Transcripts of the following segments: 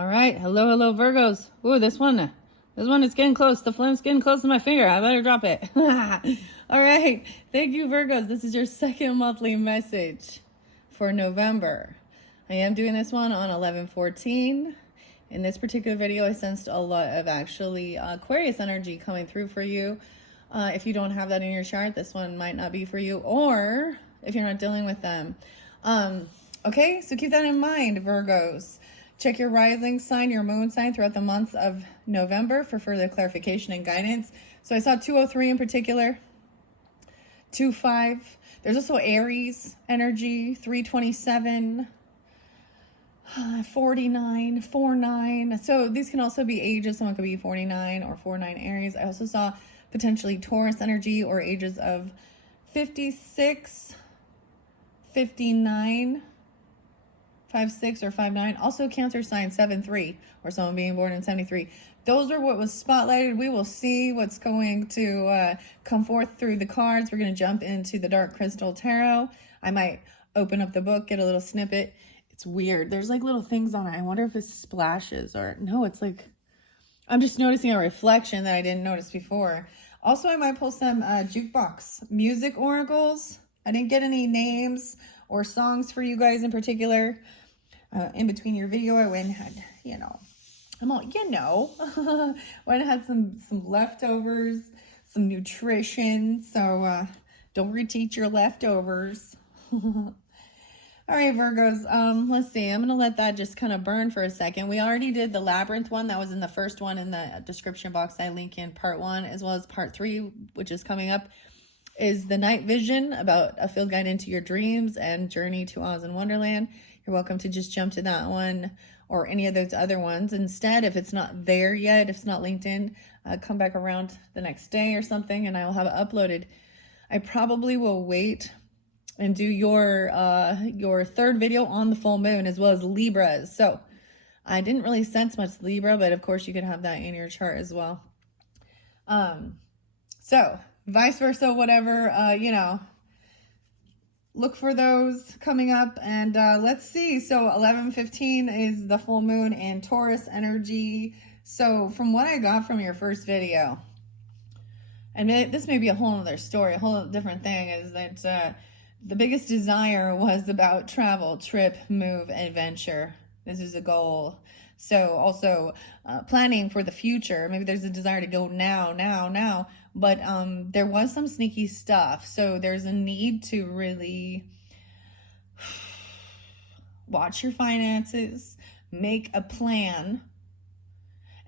All right. Hello, Virgos. Ooh, this one is getting close. The flame's getting close to my finger. I better drop it. All right. Thank you, Virgos. This is your second monthly message for November. I am doing this one on 11/14. In this particular video, I sensed a lot of actually Aquarius energy coming through for you. If you don't have that in your chart, this one might not be for you, or if you're not dealing with them. Okay, so keep that in mind, Virgos. Check your rising sign, your moon sign throughout the month of November for further clarification and guidance. So I saw 203 in particular, 25. There's also Aries energy, 327, 49, 49. So these can also be ages. Someone could be 49 or 49 Aries. I also saw potentially Taurus energy or ages of 56, 59, 5'6" or 5'9". Also Cancer sign 7'3", or someone being born in 73. Those are what was spotlighted. We will see what's going to come forth through the cards. We're going to jump into the Dark Crystal Tarot. I might open up the book, get a little snippet. It's weird. There's like little things on it. I wonder if it's splashes or no, it's like, I'm just noticing a reflection that I didn't notice before. Also, I might pull some Jukebox music oracles. I didn't get any names or songs for you guys in particular. In between your video, I went and had, went and had some leftovers, some nutrition. So don't reteach your leftovers. All right, Virgos, let's see. I'm going to let that just kind of burn for a second. We already did the Labyrinth one. That was in the first one in the description box. I link in part 1 as well as part 3, which is coming up, is the Night Vision, about a field guide into your dreams and journey to Oz and Wonderland. You're welcome to just jump to that one or any of those other ones. Instead, if it's not there yet, if it's not linked in, come back around the next day or something and I will have it uploaded. I probably will wait and do your third video on the full moon as well as Libras. So I didn't really sense much Libra, but of course you could have that in your chart as well. So vice versa, whatever, look for those coming up. And let's see. So 11/15 is the full moon in Taurus energy. So from what I got from your first video, and this may be a whole other story, a whole different thing, is that the biggest desire was about travel, trip, move, adventure. This is a goal. So also planning for the future. Maybe there's a desire to go now. But there was some sneaky stuff. So there's a need to really watch your finances, make a plan,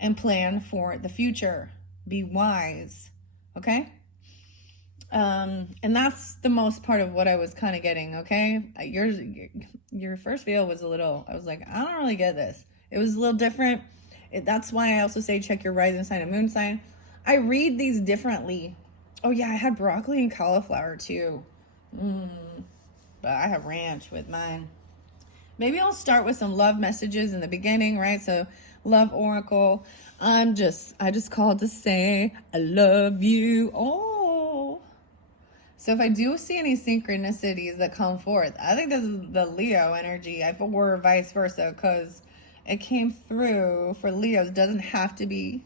and plan for the future. Be wise. Okay? And that's the most part of what I was kind of getting, okay? Your first video was a little, I was like, I don't really get this. It was a little different. That's why I also say check your rising sign and moon sign. I read these differently. Oh yeah, I had broccoli and cauliflower too. But I have ranch with mine. Maybe I'll start with some love messages in the beginning, right? So love oracle. I just called to say I love you. Oh. So if I do see any synchronicities that come forth, I think this is the Leo energy. Or vice versa, because it came through for Leos. Doesn't have to be.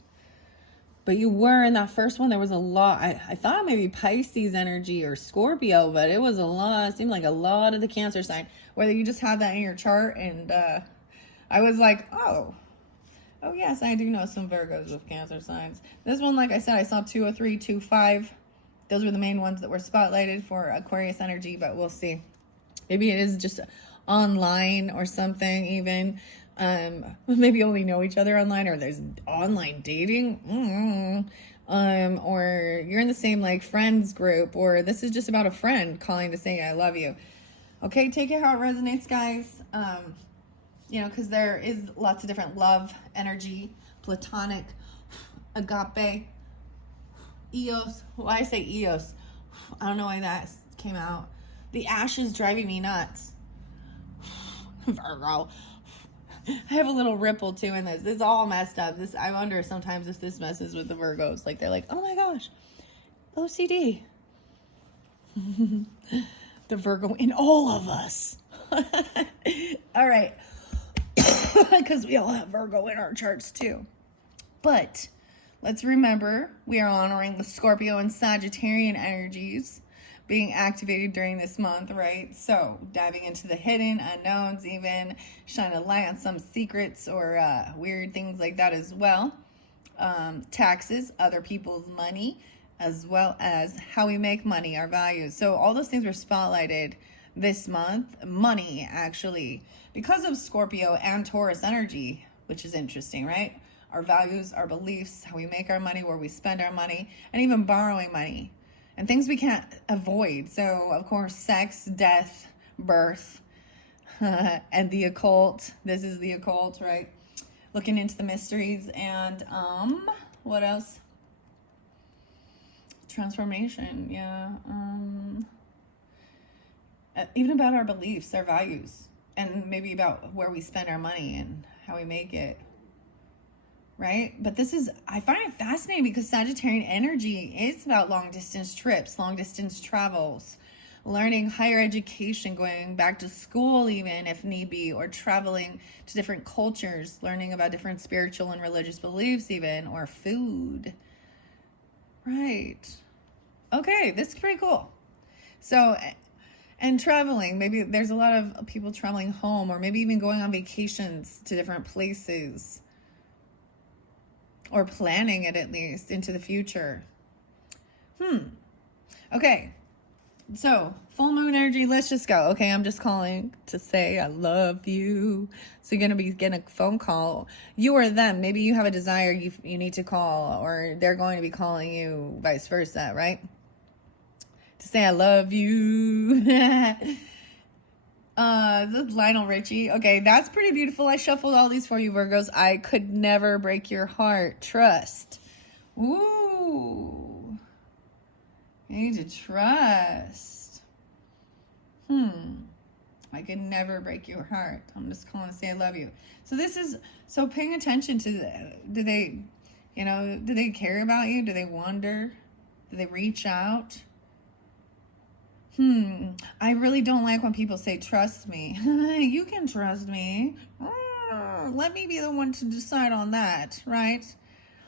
But you were in that first one. There was a lot. I thought maybe Pisces energy or Scorpio, but it was a lot. It seemed like a lot of the Cancer sign. Whether you just have that in your chart. And I was like, oh yes, I do know some Virgos with Cancer signs. This one, like I said, I saw 203, 25. Those were the main ones that were spotlighted for Aquarius energy, but we'll see. Maybe it is just online or something even. Maybe only know each other online, or there's online dating. Or you're in the same like friends group, or this is just about a friend calling to say I love you. Okay, take it how it resonates, guys. Because there is lots of different love energy, platonic, agape, Eos. Why I say Eos, I don't know why that came out. The ash is driving me nuts. Virgo. I have a little ripple too in this. This is all messed up. I wonder sometimes if this messes with the Virgos. Like they're like, oh my gosh, OCD. The Virgo in all of us. All right. because we all have Virgo in our charts too. But let's remember, we are honoring the Scorpio and Sagittarian energies being activated during this month, right? So diving into the hidden unknowns, even shine a light on some secrets or weird things like that as well. Taxes, other people's money, as well as how we make money, our values. So all those things were spotlighted this month. Money, actually, because of Scorpio and Taurus energy, which is interesting, right? Our values, our beliefs, how we make our money, where we spend our money, and even borrowing money. And things we can't avoid. So, of course, sex, death, birth, and the occult. This is the occult, right? Looking into the mysteries. And what else? Transformation, yeah. Even about our beliefs, our values, and maybe about where we spend our money and how we make it. Right? But this is, I find it fascinating because Sagittarian energy is about long distance trips, long distance travels, learning higher education, going back to school even if need be, or traveling to different cultures, learning about different spiritual and religious beliefs even, or food. Right. Okay, this is pretty cool. So, and traveling, maybe there's a lot of people traveling home, or maybe even going on vacations to different places. Or planning it at least into the future. Okay. So, full moon energy, let's just go. Okay, I'm just calling to say I love you. So you're going to be getting a phone call. You or them. Maybe you have a desire you need to call, or they're going to be calling you, vice versa, right? To say I love you. This is Lionel Richie. Okay, that's pretty beautiful. I shuffled all these for you, Virgos. I could never break your heart. Trust. Ooh. You need to trust. I could never break your heart. I'm just calling to say I love you. So this is, so paying attention to, do they care about you? Do they wonder? Do they reach out? I really don't like when people say, trust me. You can trust me. Let me be the one to decide on that, right?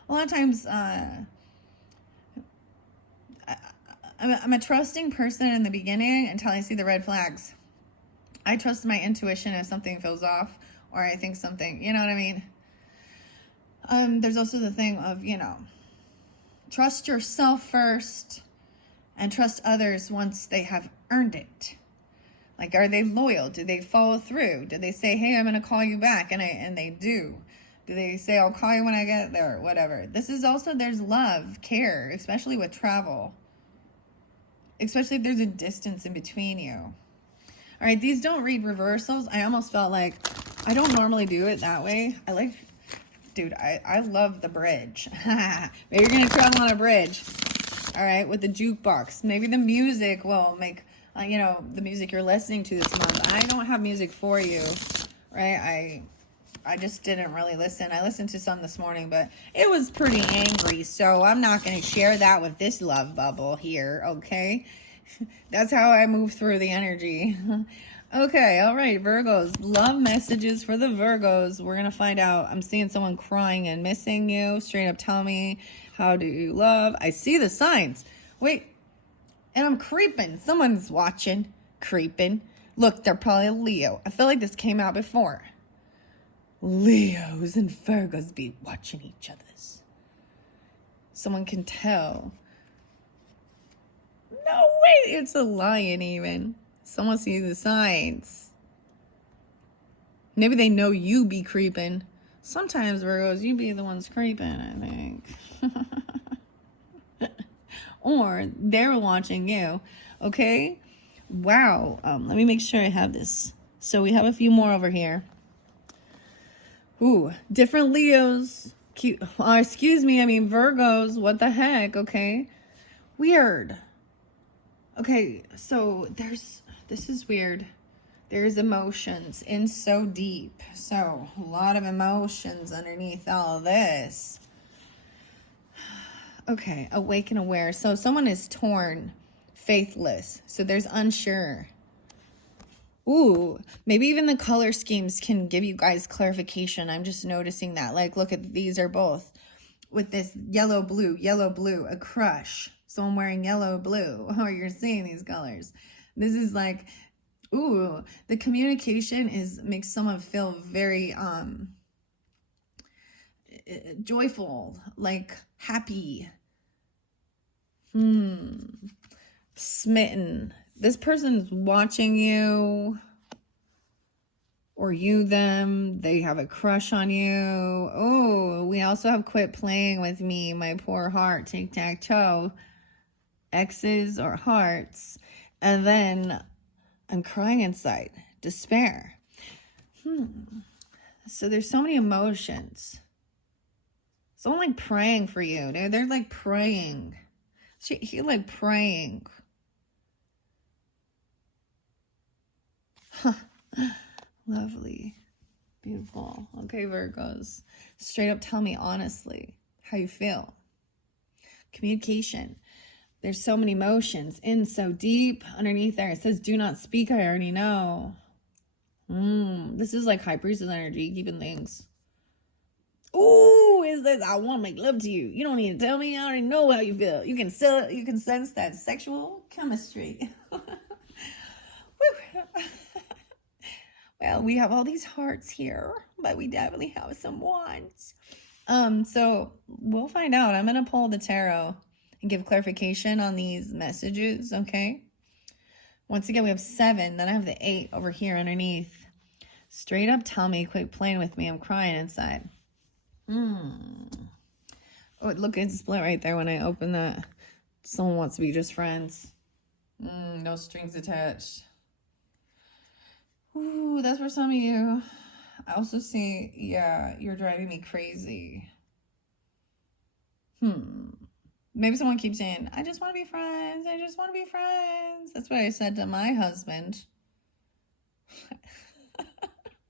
A lot of times, I'm a trusting person in the beginning until I see the red flags. I trust my intuition if something feels off, or I think something, you know what I mean? There's also the thing of, trust yourself first. And trust others once they have earned it. Like, are they loyal? Do they follow through? Do they say, hey, I'm going to call you back? And they do. Do they say, I'll call you when I get there? Whatever. This is also, there's love, care, especially with travel. Especially if there's a distance in between you. All right, these don't read reversals. I almost felt like, I don't normally do it that way. I love the bridge. Maybe you're going to travel on a bridge. All right, with the jukebox. Maybe the music will make, the music you're listening to this month. I don't have music for you, right? I just didn't really listen. I listened to some this morning, but it was pretty angry, so I'm not going to share that with this love bubble here, okay? That's how I move through the energy. Okay, all right, Virgos. Love messages for the Virgos. We're going to find out. I'm seeing someone crying and missing you. Straight up tell me, how do you love? I see the signs. Wait, and I'm creeping. Someone's watching. Creeping. Look, they're probably a Leo. I feel like this came out before. Leos and Virgos be watching each other's. Someone can tell. No, wait, it's a lion even. Someone sees the signs. Maybe they know you be creeping. Sometimes, Virgos, you be the ones creeping, I think. Or they're watching you. Okay? Wow. Let me make sure I have this. So we have a few more over here. Ooh, different Leos. Virgos. What the heck? Okay. Weird. Okay, so this is weird. There's emotions in so deep. So a lot of emotions underneath all of this. Okay, awake and aware. So someone is torn, faithless. So there's unsure. Ooh, maybe even the color schemes can give you guys clarification. I'm just noticing that. Like, look at these are both with this yellow, blue, a crush. So I'm wearing yellow, blue, or you're seeing these colors. This is like, ooh, the communication makes someone feel very joyful, like happy, smitten. This person's watching you, or you them. They have a crush on you. Oh, we also have quit playing with me, my poor heart, tic-tac-toe, X's or hearts. And then I'm crying inside, despair. So there's so many emotions. Someone like praying for you. They're like praying. He like praying. Lovely. Beautiful. Okay, Virgos. Straight up tell me honestly how you feel. Communication. There's so many emotions in so deep. Underneath there it says do not speak. I already know. This is like high priestess energy, keeping things. Ooh, is this? I want to make love to you. You don't need to tell me. I already know how you feel. You can sense that sexual chemistry. Well, we have all these hearts here, but we definitely have some wands. So we'll find out. I'm gonna pull the tarot and give clarification on these messages. Okay. Once again, we have 7. Then I have the 8 over here underneath. Straight up, tell me. Quit playing with me. I'm crying inside. Oh, look, it's split right there when I open that. Someone wants to be just friends. No strings attached. Ooh, that's for some of you. I also see, yeah, you're driving me crazy. Maybe someone keeps saying, I just want to be friends. I just want to be friends. That's what I said to my husband.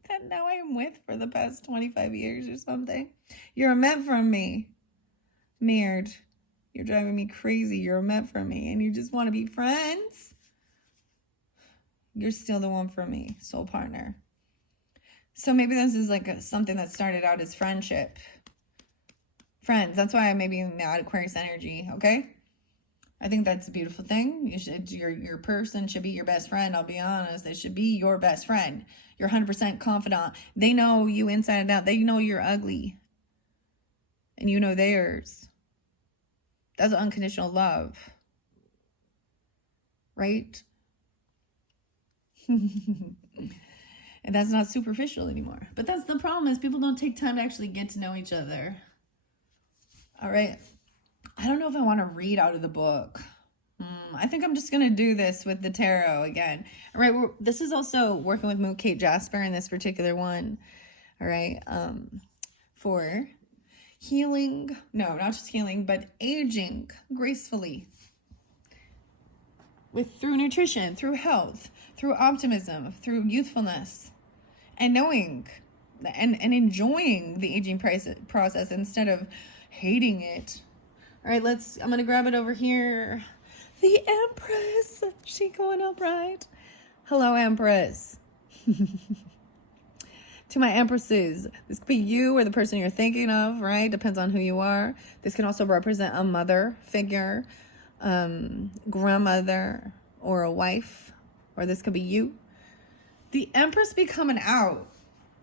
That now I am with for the past 25 years or something. You're meant for me. Mirrored. You're driving me crazy. You're meant for me. And you just want to be friends. You're still the one for me. Soul partner. So maybe this is like something that started out as friendship. Friends. That's why I may be mad Aquarius energy. Okay? I think that's a beautiful thing. You should, your person should be your best friend. I'll be honest. They should be your best friend. You're 100% confidant. They know you inside and out. They know you're ugly. And you know theirs. That's unconditional love. Right? And that's not superficial anymore. But that's the problem, is people don't take time to actually get to know each other. All right. I don't know if I want to read out of the book. I think I'm just going to do this with the tarot again. All right. This is also working with Moon Kate Jasper in this particular one. All right. For healing. No, not just healing, but aging gracefully. Through nutrition, through health, through optimism, through youthfulness. And knowing and enjoying the aging process instead of hating it. All right, I'm going to grab it over here. The Empress. She going up, right? Hello, Empress. To my Empresses, this could be you or the person you're thinking of, right? Depends on who you are. This can also represent a mother figure, grandmother, or a wife. Or this could be you. The Empress be coming out.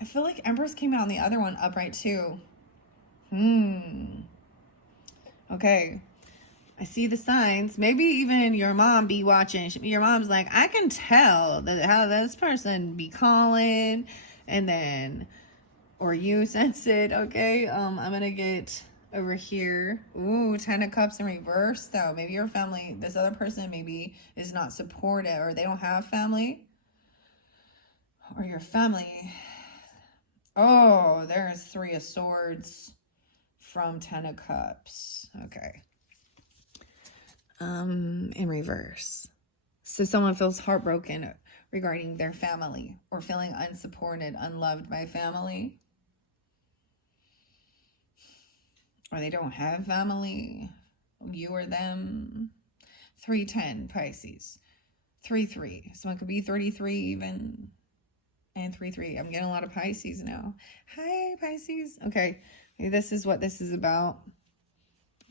I feel like Empress came out in the other one upright too. Okay. I see the signs. Maybe even your mom be watching. Your mom's like, I can tell that how this person be calling, and then, or you sense it. Okay. I'm gonna get over here. Ooh, 10 of Cups in reverse though. Maybe your family, this other person maybe is not supportive, or they don't have family, or your family. Oh, there's 3 of Swords from 10 of Cups. Okay. In reverse. So someone feels heartbroken regarding their family, or feeling unsupported, unloved by family. Or they don't have family, you or them. 310 Pisces. 3-3. Someone could be 33 even. And 3-3. I'm getting a lot of Pisces now. Hi, Pisces. Okay. This is what this is about.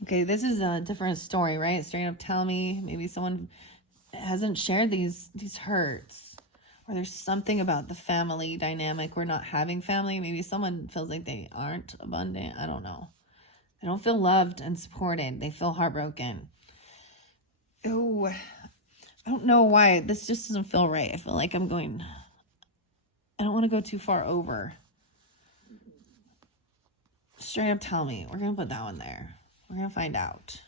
Okay, this is a different story, right? Straight up tell me. Maybe someone hasn't shared these hurts. Or there's something about the family dynamic. We're not having family. Maybe someone feels like they aren't abundant. I don't know. They don't feel loved and supported. They feel heartbroken. Oh, I don't know why. This just doesn't feel right. I feel like I don't want to go too far over. Straight up tell me. We're going to put that one there. We're going to find out.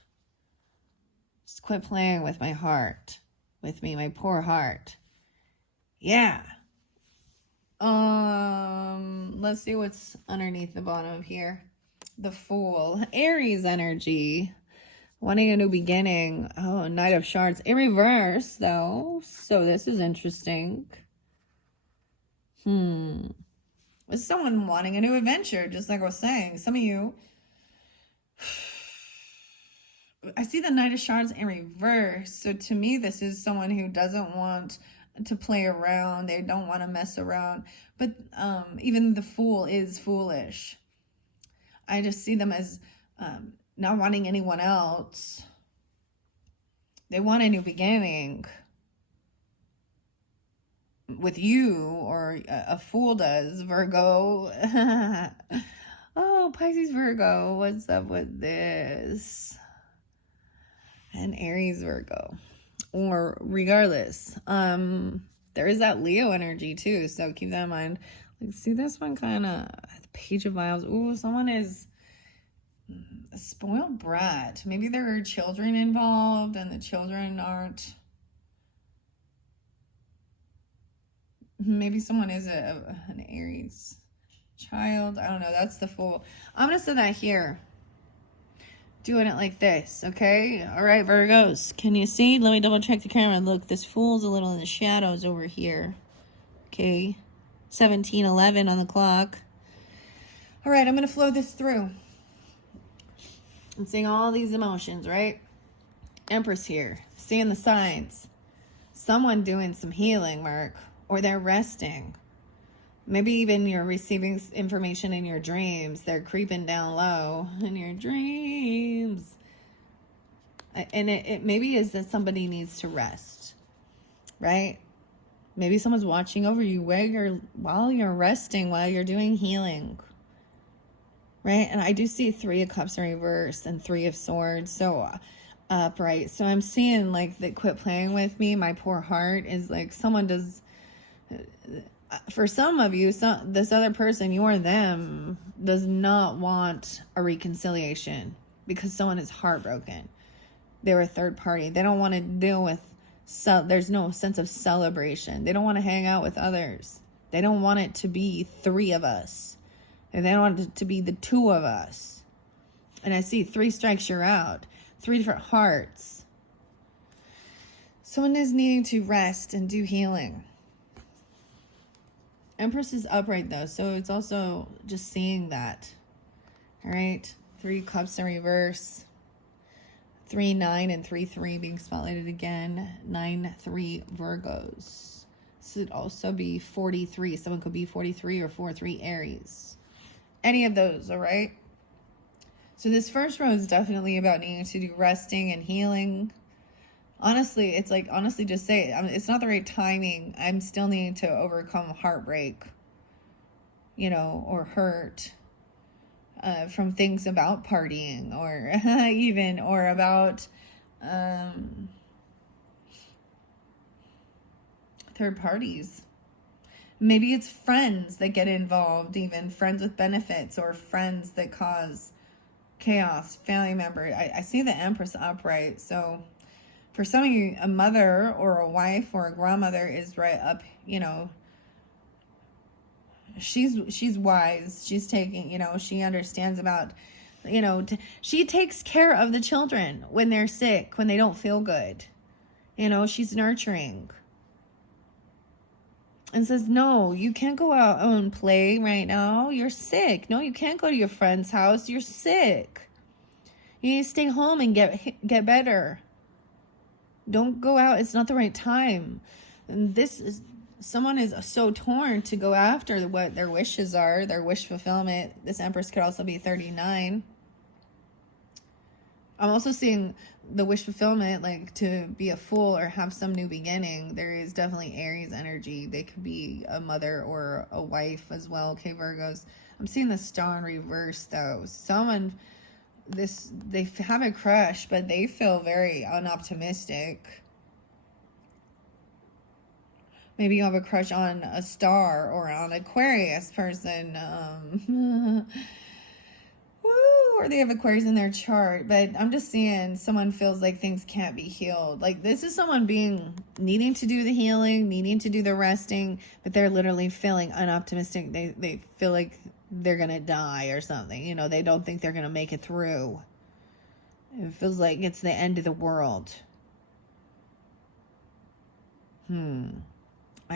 Just quit playing with my heart. With me, my poor heart. Yeah. Let's see what's underneath the bottom of here. The Fool. Aries energy. Wanting a new beginning. Oh, Knight of Shards. In reverse, though. So this is interesting. It's someone wanting a new adventure, just like I was saying. Some of you, I see the Knight of Shards in reverse. So to me, this is someone who doesn't want to play around. They don't want to mess around. But even the Fool is foolish. I just see them as not wanting anyone else. They want a new beginning with you, or a fool does, Virgo. Oh, Pisces, Virgo, what's up with this? And Aries, Virgo. Or regardless, there is that Leo energy too, so keep that in mind. Like, see this one kind of, Page of Vials. Ooh, someone is a spoiled brat. Maybe there are children involved and the children aren't. Maybe someone is an Aries child. I don't know. That's the Fool. I'm going to send that here. Doing it like this, okay? All right, Virgos. Can you see? Let me double check the camera. Look, this Fool's a little in the shadows over here. Okay. 17:11 on the clock. All right, I'm going to flow this through. I'm seeing all these emotions, right? Empress here. Seeing the signs. Someone doing some healing work. Or they're resting. Maybe even you're receiving information in your dreams. They're creeping down low in your dreams. And it maybe is that somebody needs to rest. Right? Maybe someone's watching over you while you're resting, while you're doing healing. Right? And I do see 3 of Cups in reverse and 3 of Swords. So upright. So I'm seeing like that quit playing with me. My poor heart is like someone does. For some of you, this other person, you or them, does not want a reconciliation because someone is heartbroken. They're a third party. They don't want to deal with, there's no sense of celebration. They don't want to hang out with others. They don't want it to be 3 of us. And they don't want it to be the 2 of us. And I see 3 strikes, you're out. 3 different hearts. Someone is needing to rest and do healing. Empress is upright though, so it's also just seeing that. All right, 3 Cups in reverse. 3, 9, and 3, 3 being spotlighted again. 9, 3 Virgos. This would also be 43. Someone could be 43 or 4-3 Aries. Any of those, all right? So this first row is definitely about needing to do resting and healing. Honestly, it's like, honestly, just say it. It's not the right timing. I'm still needing to overcome heartbreak, or hurt from things about partying or about third parties. Maybe it's friends that get involved, even friends with benefits or friends that cause chaos, family member. I see the Empress upright, so for some of you, a mother or a wife or a grandmother is right up, she's wise. She's taking, she understands about, she takes care of the children when they're sick, when they don't feel good. She's nurturing. And says, no, you can't go out and play right now. You're sick. No, you can't go to your friend's house. You're sick. You need to stay home and get better. Don't go out. It's not the right time. And this is, someone is so torn to go after what their wishes are, their wish fulfillment. This Empress could also be 39. I'm also seeing the wish fulfillment, like to be a fool or have some new beginning. There is definitely Aries energy. They could be a mother or a wife as well. Okay, Virgos. I'm seeing the star in reverse though. Someone, they have a crush, but they feel very unoptimistic. Maybe you have a crush on a star or on Aquarius person. Or they have Aquarius in their chart, but I'm just seeing someone feels like things can't be healed. Like this is someone needing to do the healing, needing to do the resting, but they're literally feeling unoptimistic. They feel like they're gonna die or something. You know, they don't think they're gonna make it through. It feels like it's the end of the world. I'm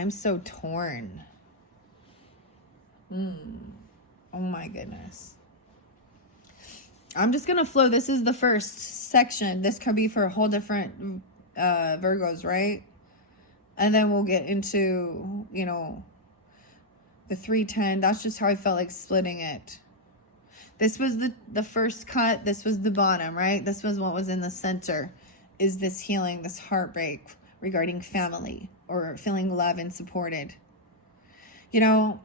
so torn. Oh my goodness. I'm just gonna flow. This is the first section. This could be for a whole different Virgos, right? And then we'll get into, you know, the 310. That's just how I felt like splitting it. This was the first cut. This was the bottom, right? This was what was in the center. Is this healing, this heartbreak regarding family or feeling loved and supported? You know,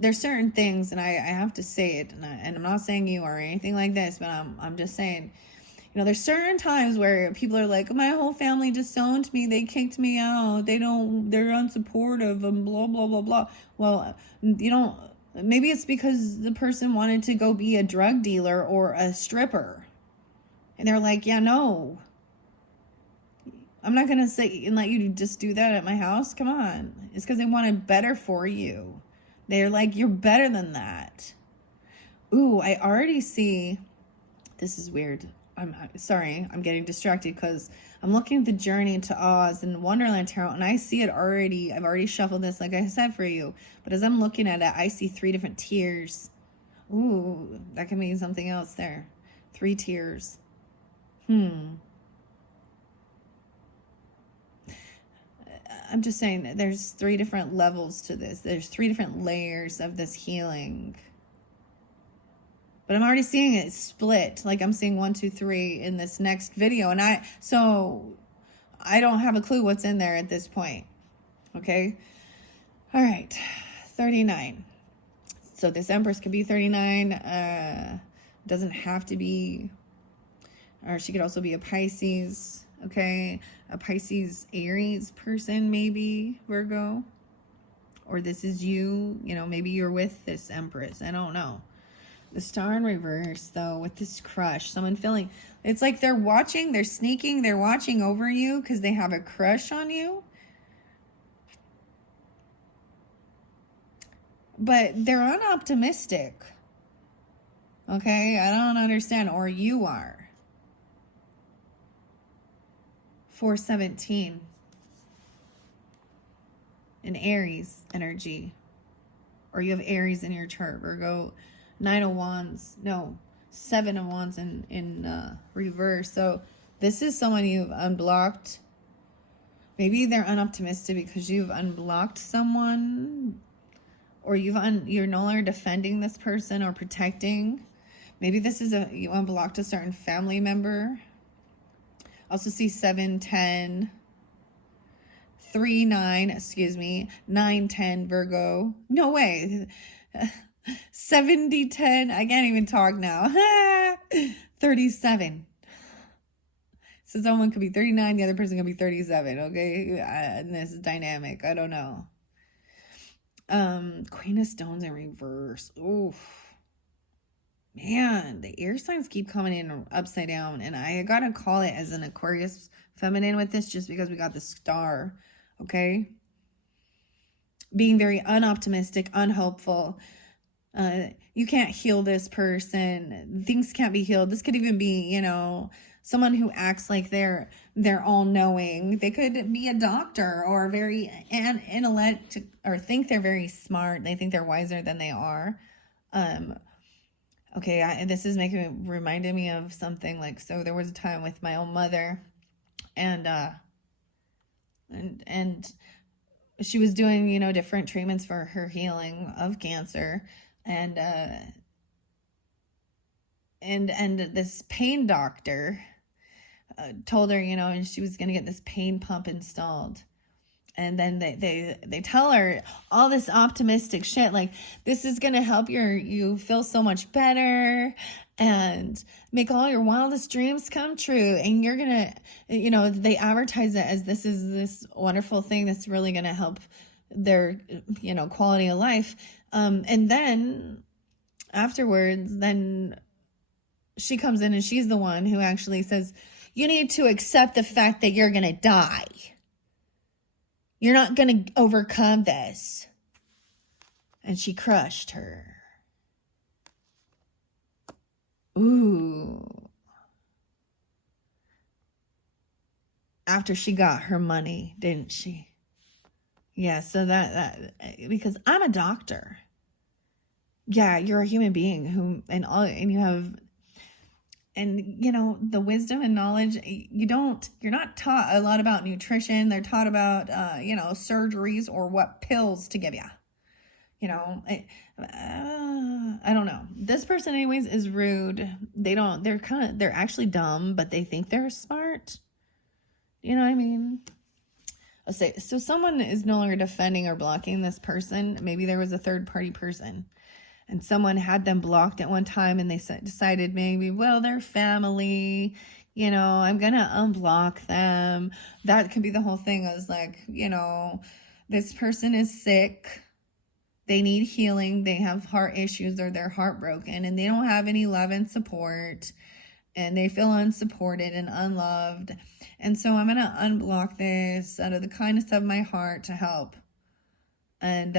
there's certain things, and I have to say it, and I'm not saying you or anything like this, but I'm just saying, you know, there's certain times where people are like, my whole family disowned me, they kicked me out, they're unsupportive, and blah, blah, blah, blah. Well, you know, maybe it's because the person wanted to go be a drug dealer or a stripper. And they're like, yeah, no. I'm not going to say and let you just do that at my house. Come on. It's because they wanted better for you. They're like, you're better than that. Ooh, I already see. This is weird. I'm sorry. I'm getting distracted because I'm looking at the Journey to Oz and Wonderland Tarot, and I see it already. I've already shuffled this, like I said, for you. But as I'm looking at it, I see 3 different tiers. Ooh, that can mean something else there. 3 tiers. I'm just saying that there's 3 different levels to this. There's 3 different layers of this healing. But I'm already seeing it split. Like I'm seeing 1, 2, 3 in this next video. And so I don't have a clue what's in there at this point. Okay. All right. 39. So this Empress could be 39. Doesn't have to be, or she could also be a Pisces. Okay, a Pisces Aries person, maybe Virgo, or this is you, you know, maybe you're with this Empress. I don't know. The star in reverse though, with this crush, someone feeling, it's like they're watching, they're sneaking, they're watching over you because they have a crush on you, but they're unoptimistic. Okay, I don't understand, or you are. 417 in Aries energy, or you have Aries in your chart. Virgo, 9 of Wands, no, 7 of Wands in reverse. So this is someone you've unblocked. Maybe they're unoptimistic because you've unblocked someone, or you're no longer defending this person or protecting. Maybe this is you unblocked a certain family member. Also see 7, 10, 3, 9, excuse me, 9, 10, Virgo. No way. 70, 10, I can't even talk now. 37. So someone could be 39, the other person could be 37, okay? And this is dynamic, I don't know. Queen of Stones in reverse. Oof. Man, the air signs keep coming in upside down, and I gotta call it as an Aquarius feminine with this just because we got the star, okay? Being very unoptimistic, unhopeful. You can't heal this person. Things can't be healed. This could even be, you know, someone who acts like they're all-knowing. They could be a doctor or very intellect, or think they're very smart. They think they're wiser than they are. Okay, this is reminding me of something like, so there was a time with my own mother, and and she was doing, you know, different treatments for her healing of cancer. And and this pain doctor told her, you know, and she was going to get this pain pump installed. And then they tell her all this optimistic shit, like, this is going to help you feel so much better and make all your wildest dreams come true. And you're going to, you know, they advertise it as this is this wonderful thing that's really going to help their, you know, quality of life. And then afterwards, then she comes in and she's the one who actually says, you need to accept the fact that you're going to die. You're not going to overcome this. And she crushed her. Ooh. After she got her money, didn't she? Yeah, so that because I'm a doctor. Yeah, you're a human being and you have, and you know, the wisdom and knowledge, you're not taught a lot about nutrition. They're taught about you know, surgeries or what pills to give you. You know, I don't know. This person anyways is rude. They're actually dumb, but they think they're smart. You know what I mean? I'll say, so someone is no longer defending or blocking this person. Maybe there was a third party person and someone had them blocked at one time and they decided maybe, well, they're family, you know, I'm going to unblock them. That could be the whole thing. I was like, you know, this person is sick. They need healing. They have heart issues or they're heartbroken and they don't have any love and support and they feel unsupported and unloved. And so I'm going to unblock this out of the kindness of my heart to help. And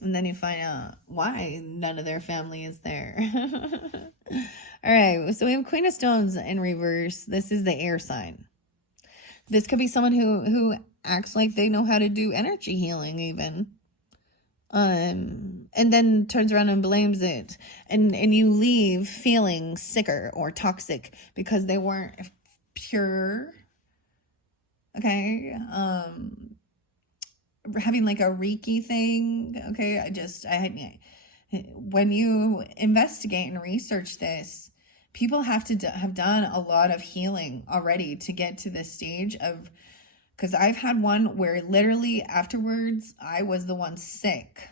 then you find out why none of their family is there. All right. So we have Queen of Stones in reverse. This is the air sign. This could be someone who acts like they know how to do energy healing even. And then turns around and blames it. And you leave feeling sicker or toxic because they weren't pure. Okay. Having like a Reiki thing. Okay. When you investigate and research this, people have to have done a lot of healing already to get to this stage of, because I've had one where literally afterwards I was the one sick.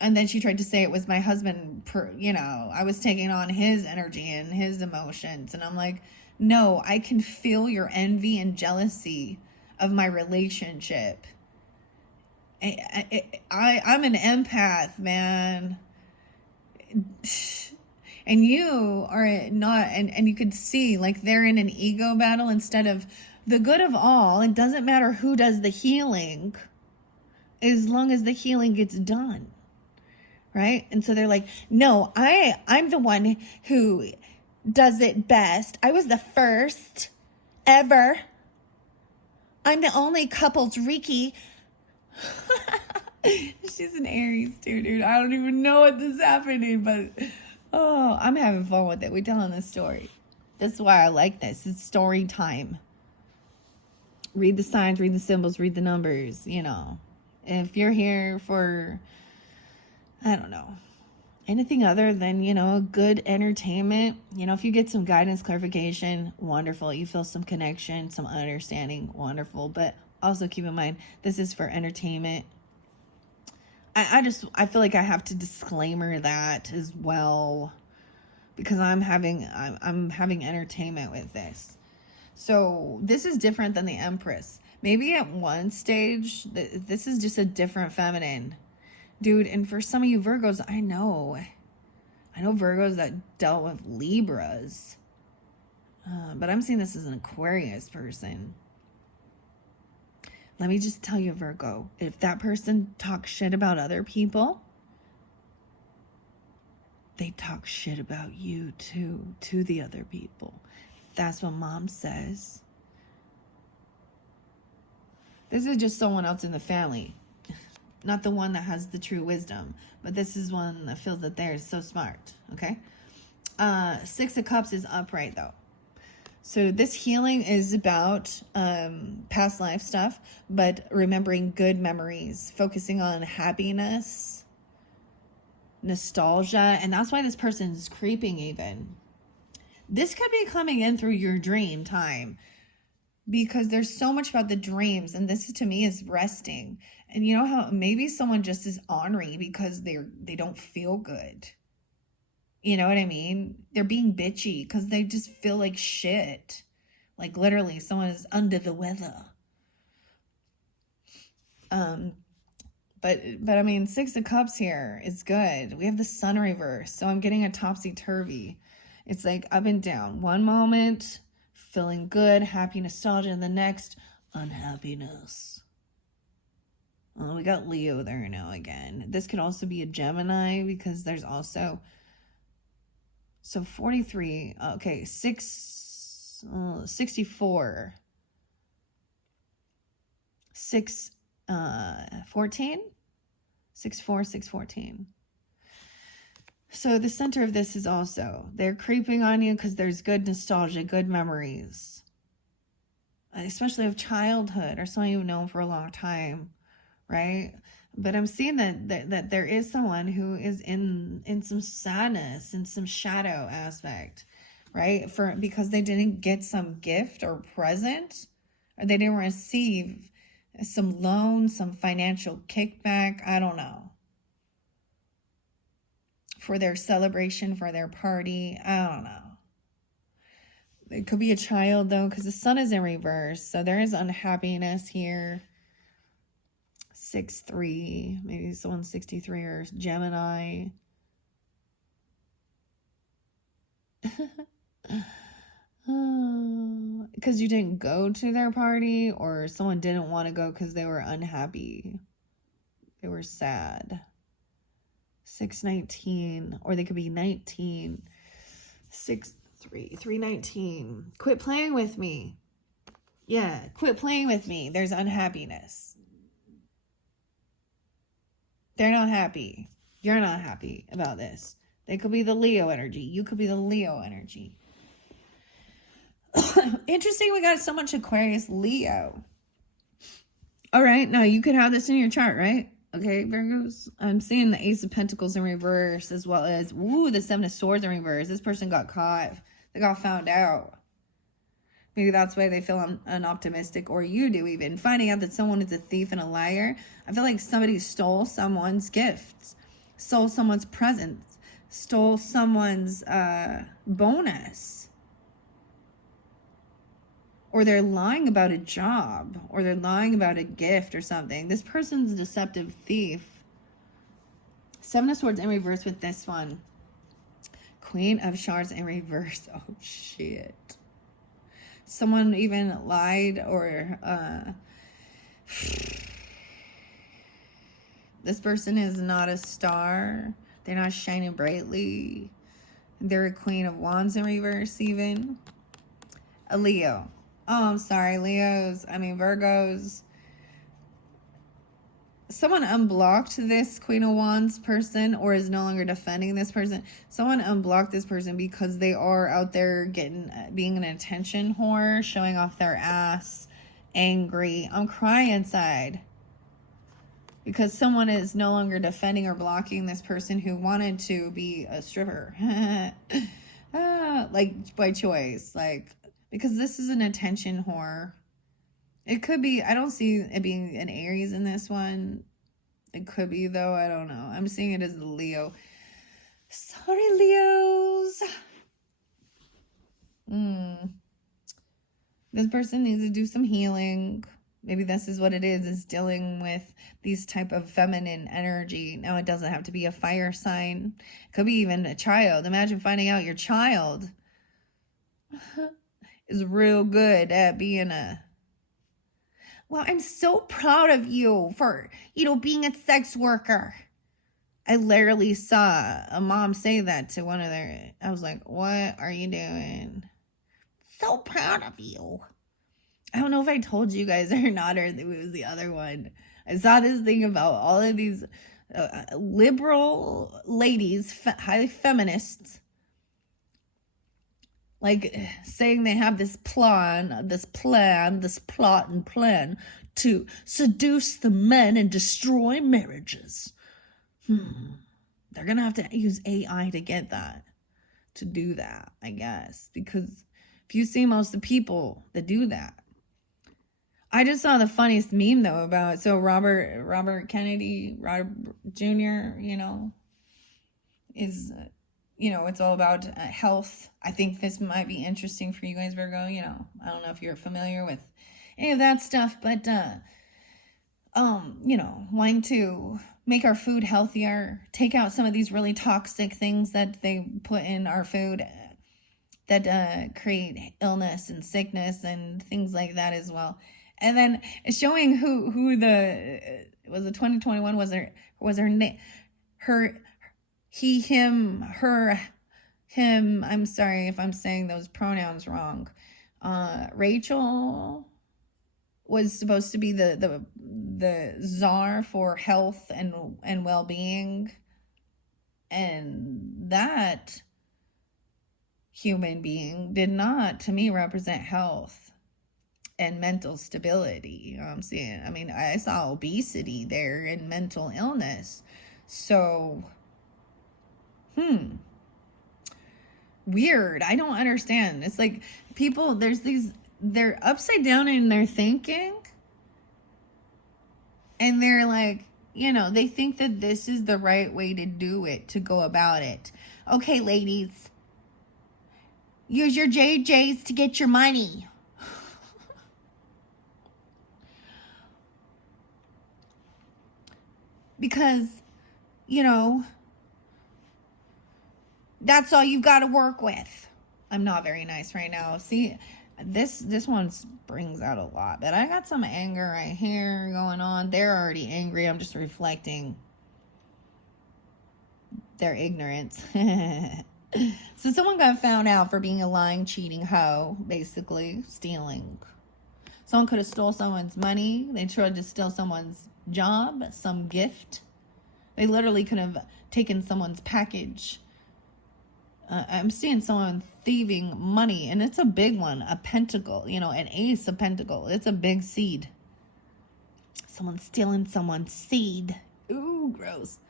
And then she tried to say it was my husband, you know, I was taking on his energy and his emotions. And I'm like, no, I can feel your envy and jealousy of my relationship. I'm an empath, man. And you are not, and you could see like they're in an ego battle instead of the good of all. It doesn't matter who does the healing as long as the healing gets done. Right? And so they're like, no, I'm the one who does it best. I was the first ever. I'm the only couples Reiki. She's an Aries too, dude. I don't even know what this is happening, but oh, I'm having fun with it. We're telling this story. That's why I like this. It's story time. Read the signs, read the symbols, read the numbers, you know. If you're here for, I don't know, anything other than, you know, good entertainment, you know, if you get some guidance, clarification, wonderful. You feel some connection, some understanding, wonderful. But also keep in mind, this is for entertainment. I feel like I have to disclaimer that as well, because I'm having entertainment with this. So this is different than the Empress. Maybe at one stage, this is just a different feminine. Dude, and for some of you Virgos, I know Virgos that dealt with Libras. But I'm seeing this as an Aquarius person. Let me just tell you, Virgo, if that person talks shit about other people, they talk shit about you too, to the other people. That's what Mom says. This is just someone else in the family. Not the one that has the true wisdom, but this is one that feels that they're so smart, okay? 6 of Cups is upright, though. So this healing is about past life stuff, but remembering good memories, focusing on happiness, nostalgia, and that's why this person's creeping even. This could be coming in through your dream time because there's so much about the dreams, and this to me is resting. And you know how maybe someone just is ornery because they don't feel good. You know what I mean? They're being bitchy because they just feel like shit. Like literally someone is under the weather. But I mean, Six of Cups here is good. We have the sun reverse. So I'm getting a topsy-turvy. It's like up and down. One moment, feeling good, happy, nostalgia, and the next, unhappiness. Oh, we got Leo there now again. This could also be a Gemini because there's also... So 43, okay, 64. 14? 6-4, 6-14. So the center of this is also, they're creeping on you because there's good nostalgia, good memories. Especially of childhood or someone you've known for a long time, right? But I'm seeing that there is someone who is in some sadness, in some shadow aspect, right? Because they didn't get some gift or present, or they didn't receive some loan, some financial kickback, I don't know. For their celebration, for their party, I don't know. It could be a child though, because the sun is in reverse. So there is unhappiness here. 6-3, maybe someone's 63 or Gemini. Because you didn't go to their party, or someone didn't want to go because they were unhappy. They were sad. 6-19, or they could be 19. 6-3, 3-19. Quit playing with me. Yeah, quit playing with me. There's unhappiness. They're not happy. You're not happy about this. They could be the Leo energy. You could be the Leo energy. Interesting, we got so much Aquarius Leo. All right, now you could have this in your chart, right? Okay, Virgos. I'm seeing the Ace of Pentacles in reverse, as well as, the Seven of Swords in reverse. This person got caught. They got found out. Maybe that's why they feel unoptimistic, or you do even. Finding out that someone is a thief and a liar. I feel like somebody stole someone's gifts, stole someone's presents, stole someone's bonus. Or they're lying about a job, or they're lying about a gift or something. This person's a deceptive thief. Seven of Swords in reverse with this one. Queen of Shards in reverse. Oh, shit. Someone even lied, or this person is not a star. They're not shining brightly. They're a Queen of Wands in reverse even. A Leo. Oh, I'm sorry, Leos. I mean, Virgos. Someone unblocked this Queen of Wands person, or is no longer defending this person. Someone unblocked this person because they are out there being an attention whore, showing off their ass, angry. I'm crying inside because someone is no longer defending or blocking this person who wanted to be a stripper. Like by choice, like, because this is an attention whore. It could be, I don't see it being an Aries in this one. It could be, though. I don't know. I'm seeing it as the Leo. Sorry, Leos. This person needs to do some healing. Maybe this is what it is dealing with these type of feminine energy. Now, it doesn't have to be a fire sign. It could be even a child. Imagine finding out your child is real good at being well, I'm so proud of you for, being a sex worker. I literally saw a mom say that to one of their, I was like, what are you doing? So proud of you. I don't know if I told you guys or not, or it was the other one. I saw this thing about all of these liberal ladies, highly feminists, like saying they have this plot and plan to seduce the men and destroy marriages. They're gonna have to use AI to get that, to do that, I guess, because if you see most of the people that do that. I just saw the funniest meme though about, so Robert Kennedy, Robert Jr., is, it's all about health. I think this might be interesting for you guys, Virgo. I don't know if you're familiar with any of that stuff, but wanting to make our food healthier, take out some of these really toxic things that they put in our food that create illness and sickness and things like that as well. And then it's showing who the was it 2021 was her he, him, her, him. I'm sorry if I'm saying those pronouns wrong. Rachel was supposed to be the czar for health and well-being, and that human being did not, to me, represent health and mental stability. I'm seeing, I saw obesity there and mental illness. So, weird. I don't understand. It's like people, they're upside down in their thinking, and they're like, they think that this is the right way to do it, to go about it. Okay, ladies, use your JJs to get your money. Because, that's all you've got to work with. I'm not very nice right now. See, this one brings out a lot. But I got some anger right here going on. They're already angry. I'm just reflecting their ignorance. So someone got found out for being a lying, cheating hoe, basically stealing. Someone could have stole someone's money. They tried to steal someone's job, some gift. They literally could have taken someone's package. I'm seeing someone thieving money, and it's a big one, a pentacle, an ace of pentacle. It's a big seed. Someone's stealing someone's seed. Ooh, gross.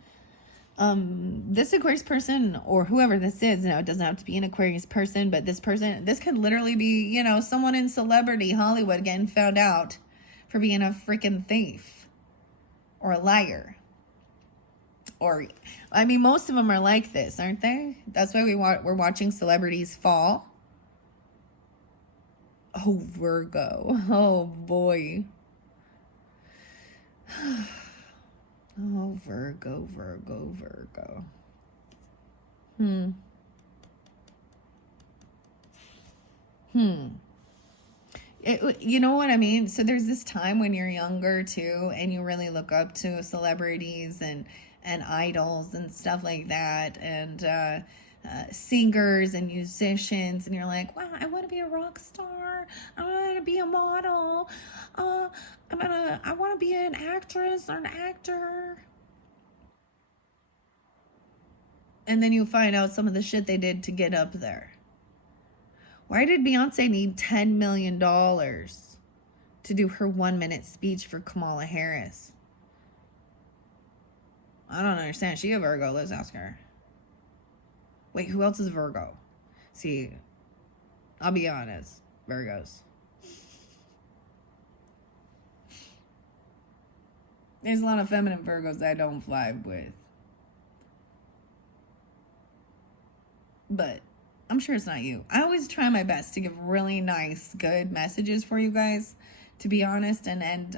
This Aquarius person, or whoever this is, it doesn't have to be an Aquarius person, but this could literally be, someone in celebrity Hollywood getting found out for being a freaking thief or a liar. Or, most of them are like this, aren't they? That's why we're watching celebrities fall. Oh, Virgo. Oh, boy. Oh, Virgo. You know what I mean? So there's this time when you're younger too, and you really look up to celebrities and idols and stuff like that, and singers and musicians, and you're like, wow, I want to be a rock star. I want to be a model. I want to be an actress or an actor. And then you find out some of the shit they did to get up there. Why did Beyonce need $10 million to do her 1-minute speech for Kamala Harris? I don't understand. She a Virgo? Let's ask her. Wait, who else is Virgo? See, I'll be honest. Virgos. There's a lot of feminine Virgos that I don't vibe with. But I'm sure it's not you. I always try my best to give really nice, good messages for you guys, to be honest. And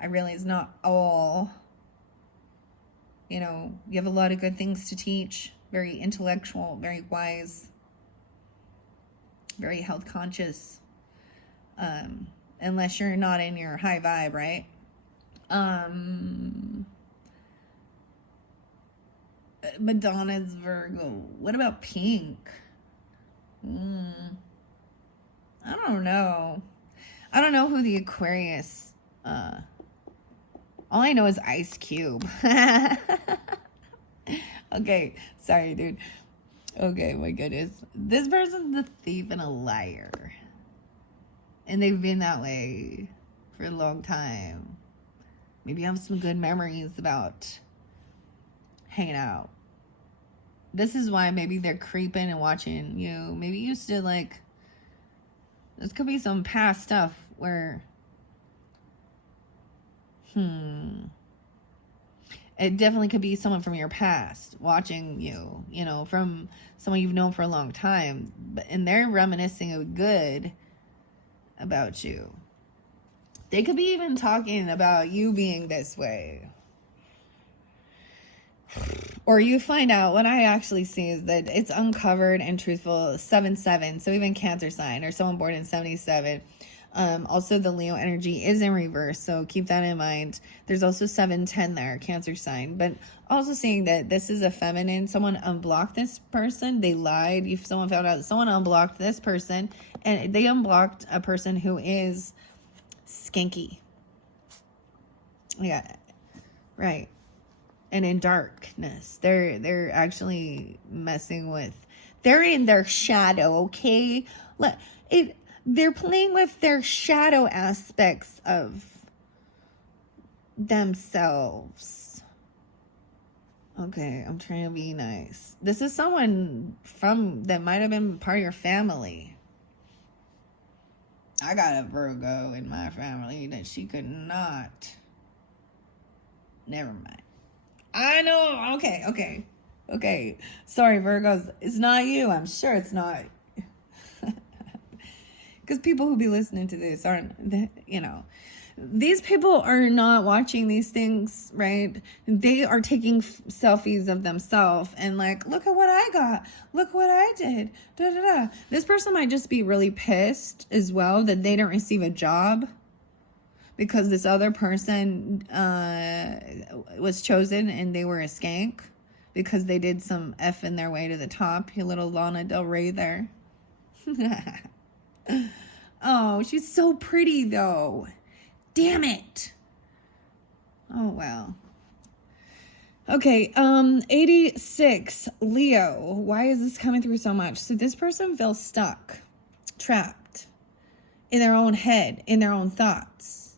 I realize not all, you have a lot of good things to teach. Very intellectual, very wise, very health conscious. Unless you're not in your high vibe, right? Madonna's Virgo. What about Pink? I don't know. I don't know who the Aquarius. All I know is Ice Cube. Okay, sorry, dude. Okay, my goodness. This person's a thief and a liar. And they've been that way for a long time. Maybe you have some good memories about hanging out. This is why maybe they're creeping and watching you. Maybe you used to like, this could be some past stuff where, it definitely could be someone from your past watching you, you know, from someone you've known for a long time. And they're reminiscing of good about you. They could be even talking about you being this way. Or you find out, what I actually see is that it's uncovered and truthful 7-7. So even Cancer sign or someone born in 77. Also, the Leo energy is in reverse, so keep that in mind. There's also 7-10 there, Cancer sign. But also seeing that this is a feminine. Someone unblocked this person. They lied. If someone found out that someone unblocked this person, and they unblocked a person who is skanky. Yeah, right. And in darkness, they're actually messing with. They're in their shadow. Okay, they're playing with their shadow aspects of themselves. Okay, I'm trying to be nice. This is someone from that might have been part of your family. I got a Virgo in my family that she could not. Never mind. I know. Okay. Sorry, Virgos. It's not you. I'm sure it's not. Because people who be listening to this aren't, you know, these people are not watching these things, right? They are taking selfies of themselves and like, look at what I got. Look what I did. Da, da, da. This person might just be really pissed as well that they didn't receive a job because this other person was chosen and they were a skank because they did some F in their way to the top. You little Lana Del Rey there. Oh, she's so pretty though. Damn it. Oh, well. Okay, 86, Leo. Why is this coming through so much? So this person feels stuck, trapped in their own head, in their own thoughts,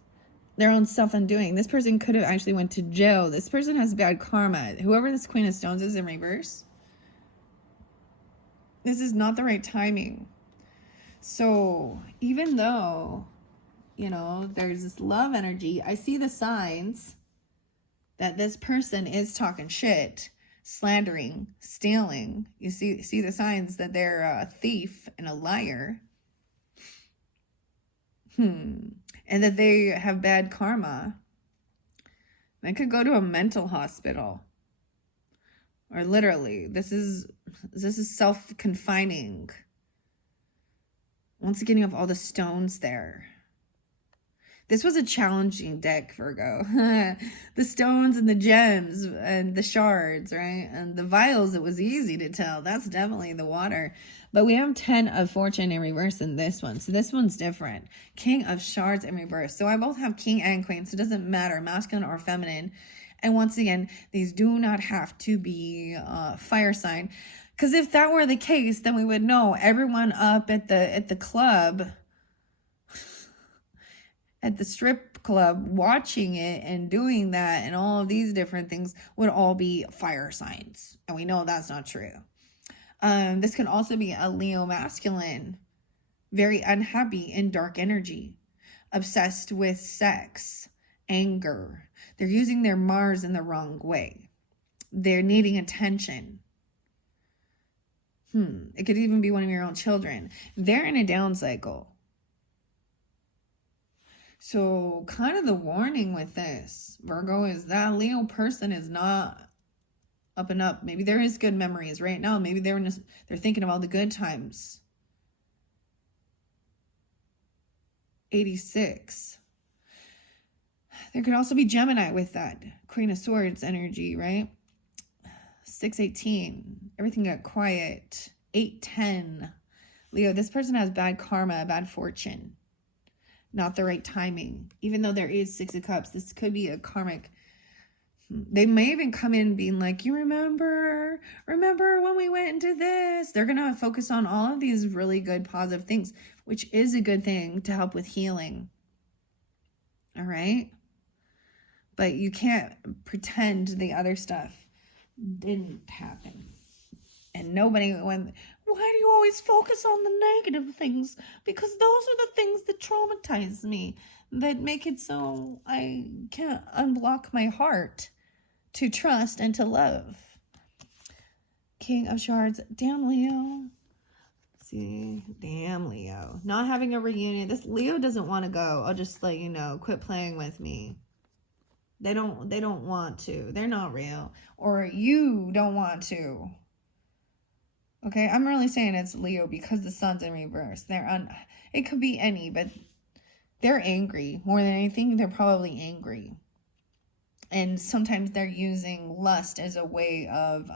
their own self-undoing. This person could have actually went to jail. This person has bad karma. Whoever this Queen of Stones is in reverse, this is not the right timing. So even though, you know, there's this love energy, I see the signs that this person is talking shit, slandering, stealing. You see the signs that they're a thief and a liar. And that they have bad karma. They could go to a mental hospital. Or literally, this is self-confining. Once again, you have all the stones there. This was a challenging deck, Virgo. The stones and the gems and the shards, right? And the vials, it was easy to tell. That's definitely the water. But we have 10 of fortune in reverse in this one. So this one's different. King of shards in reverse. So I both have king and queen. So it doesn't matter, masculine or feminine. And once again, these do not have to be fire sign. Because if that were the case, then we would know everyone up at the club, at the strip club, watching it and doing that and all of these different things would all be fire signs. And we know that's not true. This can also be a Leo masculine, very unhappy in dark energy, obsessed with sex, anger. They're using their Mars in the wrong way. They're needing attention. It could even be one of your own children. They're in a down cycle. So kind of the warning with this, Virgo, is that Leo person is not up and up. Maybe there is good memories right now. Maybe they're thinking of all the good times. 86. There could also be Gemini with that Queen of Swords energy, right? 6-18. Everything got quiet. 8-10. Leo, this person has bad karma, bad fortune. Not the right timing. Even though there is 6 of Cups, this could be a karmic They may even come in being like, you remember when we went and did this? They're going to focus on all of these really good positive things, which is a good thing to help with healing. All right? But you can't pretend the other stuff didn't happen. And nobody went, why do you always focus on the negative things? Because those are the things that traumatize me, that make it so I can't unblock my heart to trust and to love. King of Shards. Damn, Leo. See, damn, Leo. Not having a reunion. This Leo doesn't want to go. I'll just let you know. Quit playing with me. They don't want to. They're not real. Or you don't want to. Okay, I'm really saying it's Leo because the sun's in reverse. It could be any, but they're angry. More than anything, they're probably angry. And sometimes they're using lust as a way of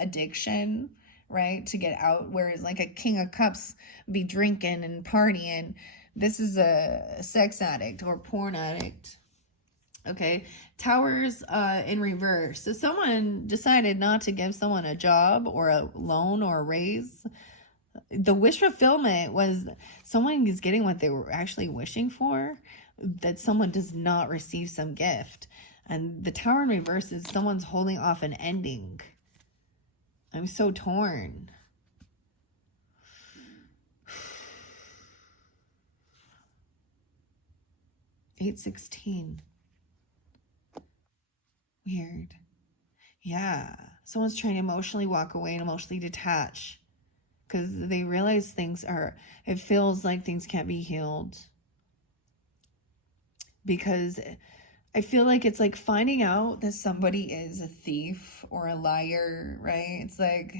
addiction, right? To get out. Whereas like a King of Cups be drinking and partying. This is a sex addict or porn addict. Okay, Towers in reverse. So someone decided not to give someone a job or a loan or a raise. The wish fulfillment was someone is getting what they were actually wishing for, that someone does not receive some gift. And the Tower in reverse is someone's holding off an ending. I'm so torn. $816. Weird. Yeah. Someone's trying to emotionally walk away and emotionally detach because they realize it feels like things can't be healed. Because I feel like it's like finding out that somebody is a thief or a liar, right? It's like,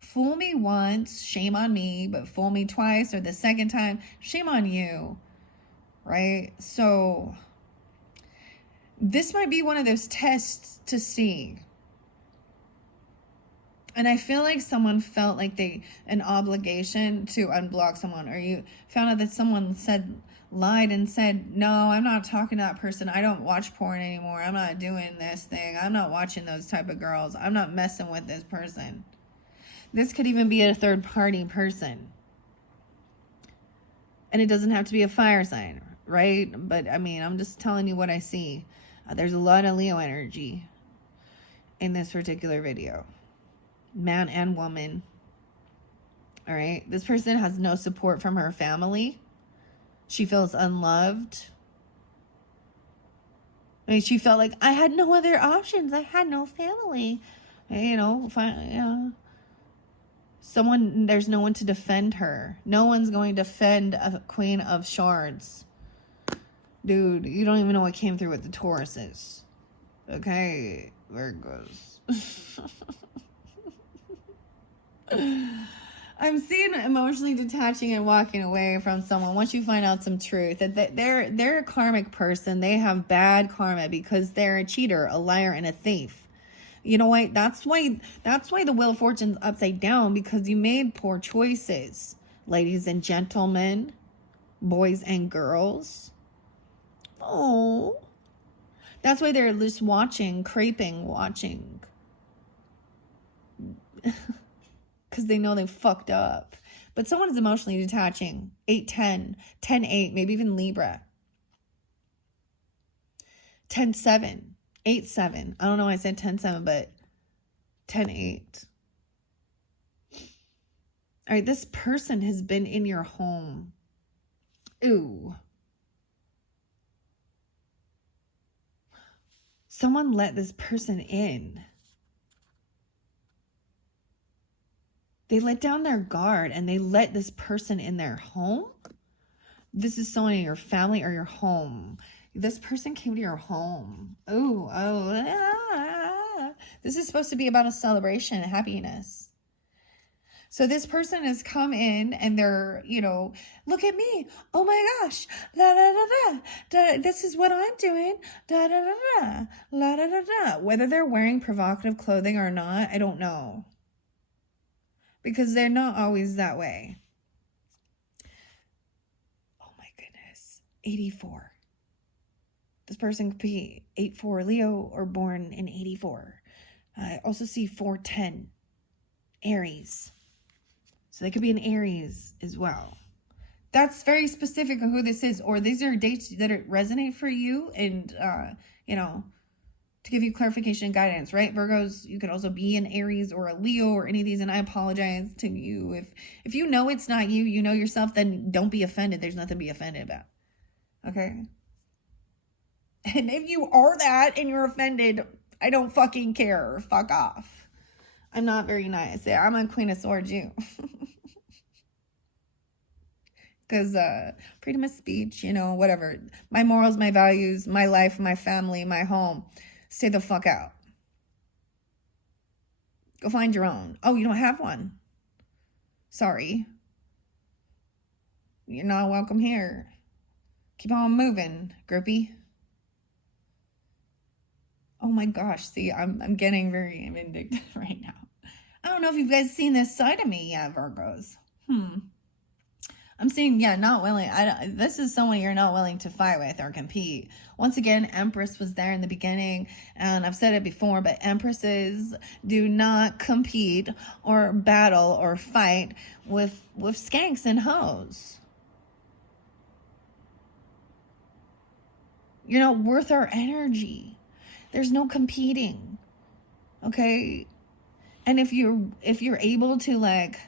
fool me once, shame on me, but fool me twice or the second time, shame on you, right? So this might be one of those tests to see. And I feel like someone felt like an obligation to unblock someone, or you found out that someone lied and said, no, I'm not talking to that person. I don't watch porn anymore. I'm not doing this thing. I'm not watching those type of girls. I'm not messing with this person. This could even be a third party person. And it doesn't have to be a fire sign, right? But I mean, I'm just telling you what I see. There's a lot of Leo energy in this particular video. Man and woman. All right. This person has no support from her family. She feels unloved. I mean, she felt like I had no other options. I had no family. There's no one to defend her. No one's going to defend a Queen of Shards. Dude, you don't even know what came through with the Tauruses. Okay, Virgos. I'm seeing emotionally detaching and walking away from someone once you find out some truth. That they're a karmic person. They have bad karma because they're a cheater, a liar, and a thief. You know what? That's why the Wheel of Fortune's upside down, because you made poor choices, ladies and gentlemen, boys and girls. Oh, that's why they're just watching. Because they know they fucked up. But someone is emotionally detaching. 8-10, 10-8, maybe even Libra. 10-7, 8-7. I don't know why I said 10-7, but 10-8. All right, this person has been in your home. Ooh. Someone let this person in. They let down their guard and they let this person in their home. This is someone in your family or your home. This person came to your home. This is supposed to be about a celebration and happiness. So this person has come in and they're, look at me. Oh my gosh. La da da da. This is what I'm doing. Da da da da. La da da da. Whether they're wearing provocative clothing or not, I don't know. Because they're not always that way. Oh my goodness. 84. This person could be 8-4 Leo or born in 84. I also see 410 Aries. So they could be an Aries as well. That's very specific of who this is. Or these are dates that resonate for you and, you know, to give you clarification and guidance, right? Virgos, you could also be an Aries or a Leo or any of these. And I apologize to you. If you know it's not you, you know yourself, then don't be offended. There's nothing to be offended about. Okay? And if you are that and you're offended, I don't fucking care. Fuck off. I'm not very nice. Yeah, I'm a Queen of Swords, you. Because freedom of speech, you know, whatever. My morals, my values, my life, my family, my home. Stay the fuck out. Go find your own. Oh, you don't have one. Sorry. You're not welcome here. Keep on moving, groupie. Oh my gosh, see, I'm getting very vindictive right now. I don't know if you guys seen this side of me yet, Virgos. I'm seeing, yeah, not willing. This is someone you're not willing to fight with or compete. Once again, Empress was there in the beginning, and I've said it before, but Empresses do not compete or battle or fight with skanks and hoes. You're not worth our energy. There's no competing. Okay? And if you're able to like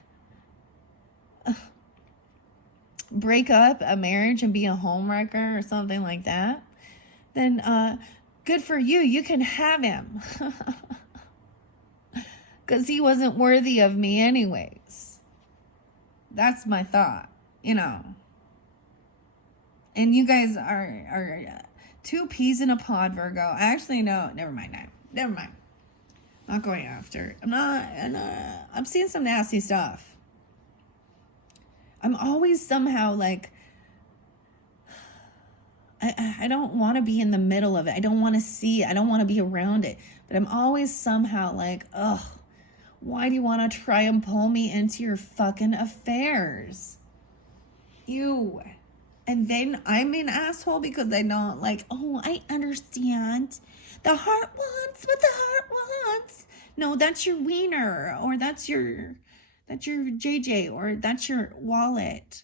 break up a marriage and be a homewrecker or something like that, then good for you. You can have him. Because he wasn't worthy of me anyways. That's my thought, you know. And you guys are two peas in a pod, Virgo. Actually, no, never mind now. Never mind. Not going after. I'm seeing some nasty stuff. I'm always somehow like, I don't want to be in the middle of it. I don't want to see it. I don't want to be around it. But I'm always somehow like, ugh, why do you want to try and pull me into your fucking affairs? You. And then I'm an asshole because I don't like, oh, I understand. The heart wants what the heart wants. No, that's your wiener, or that's your JJ, or that's your wallet.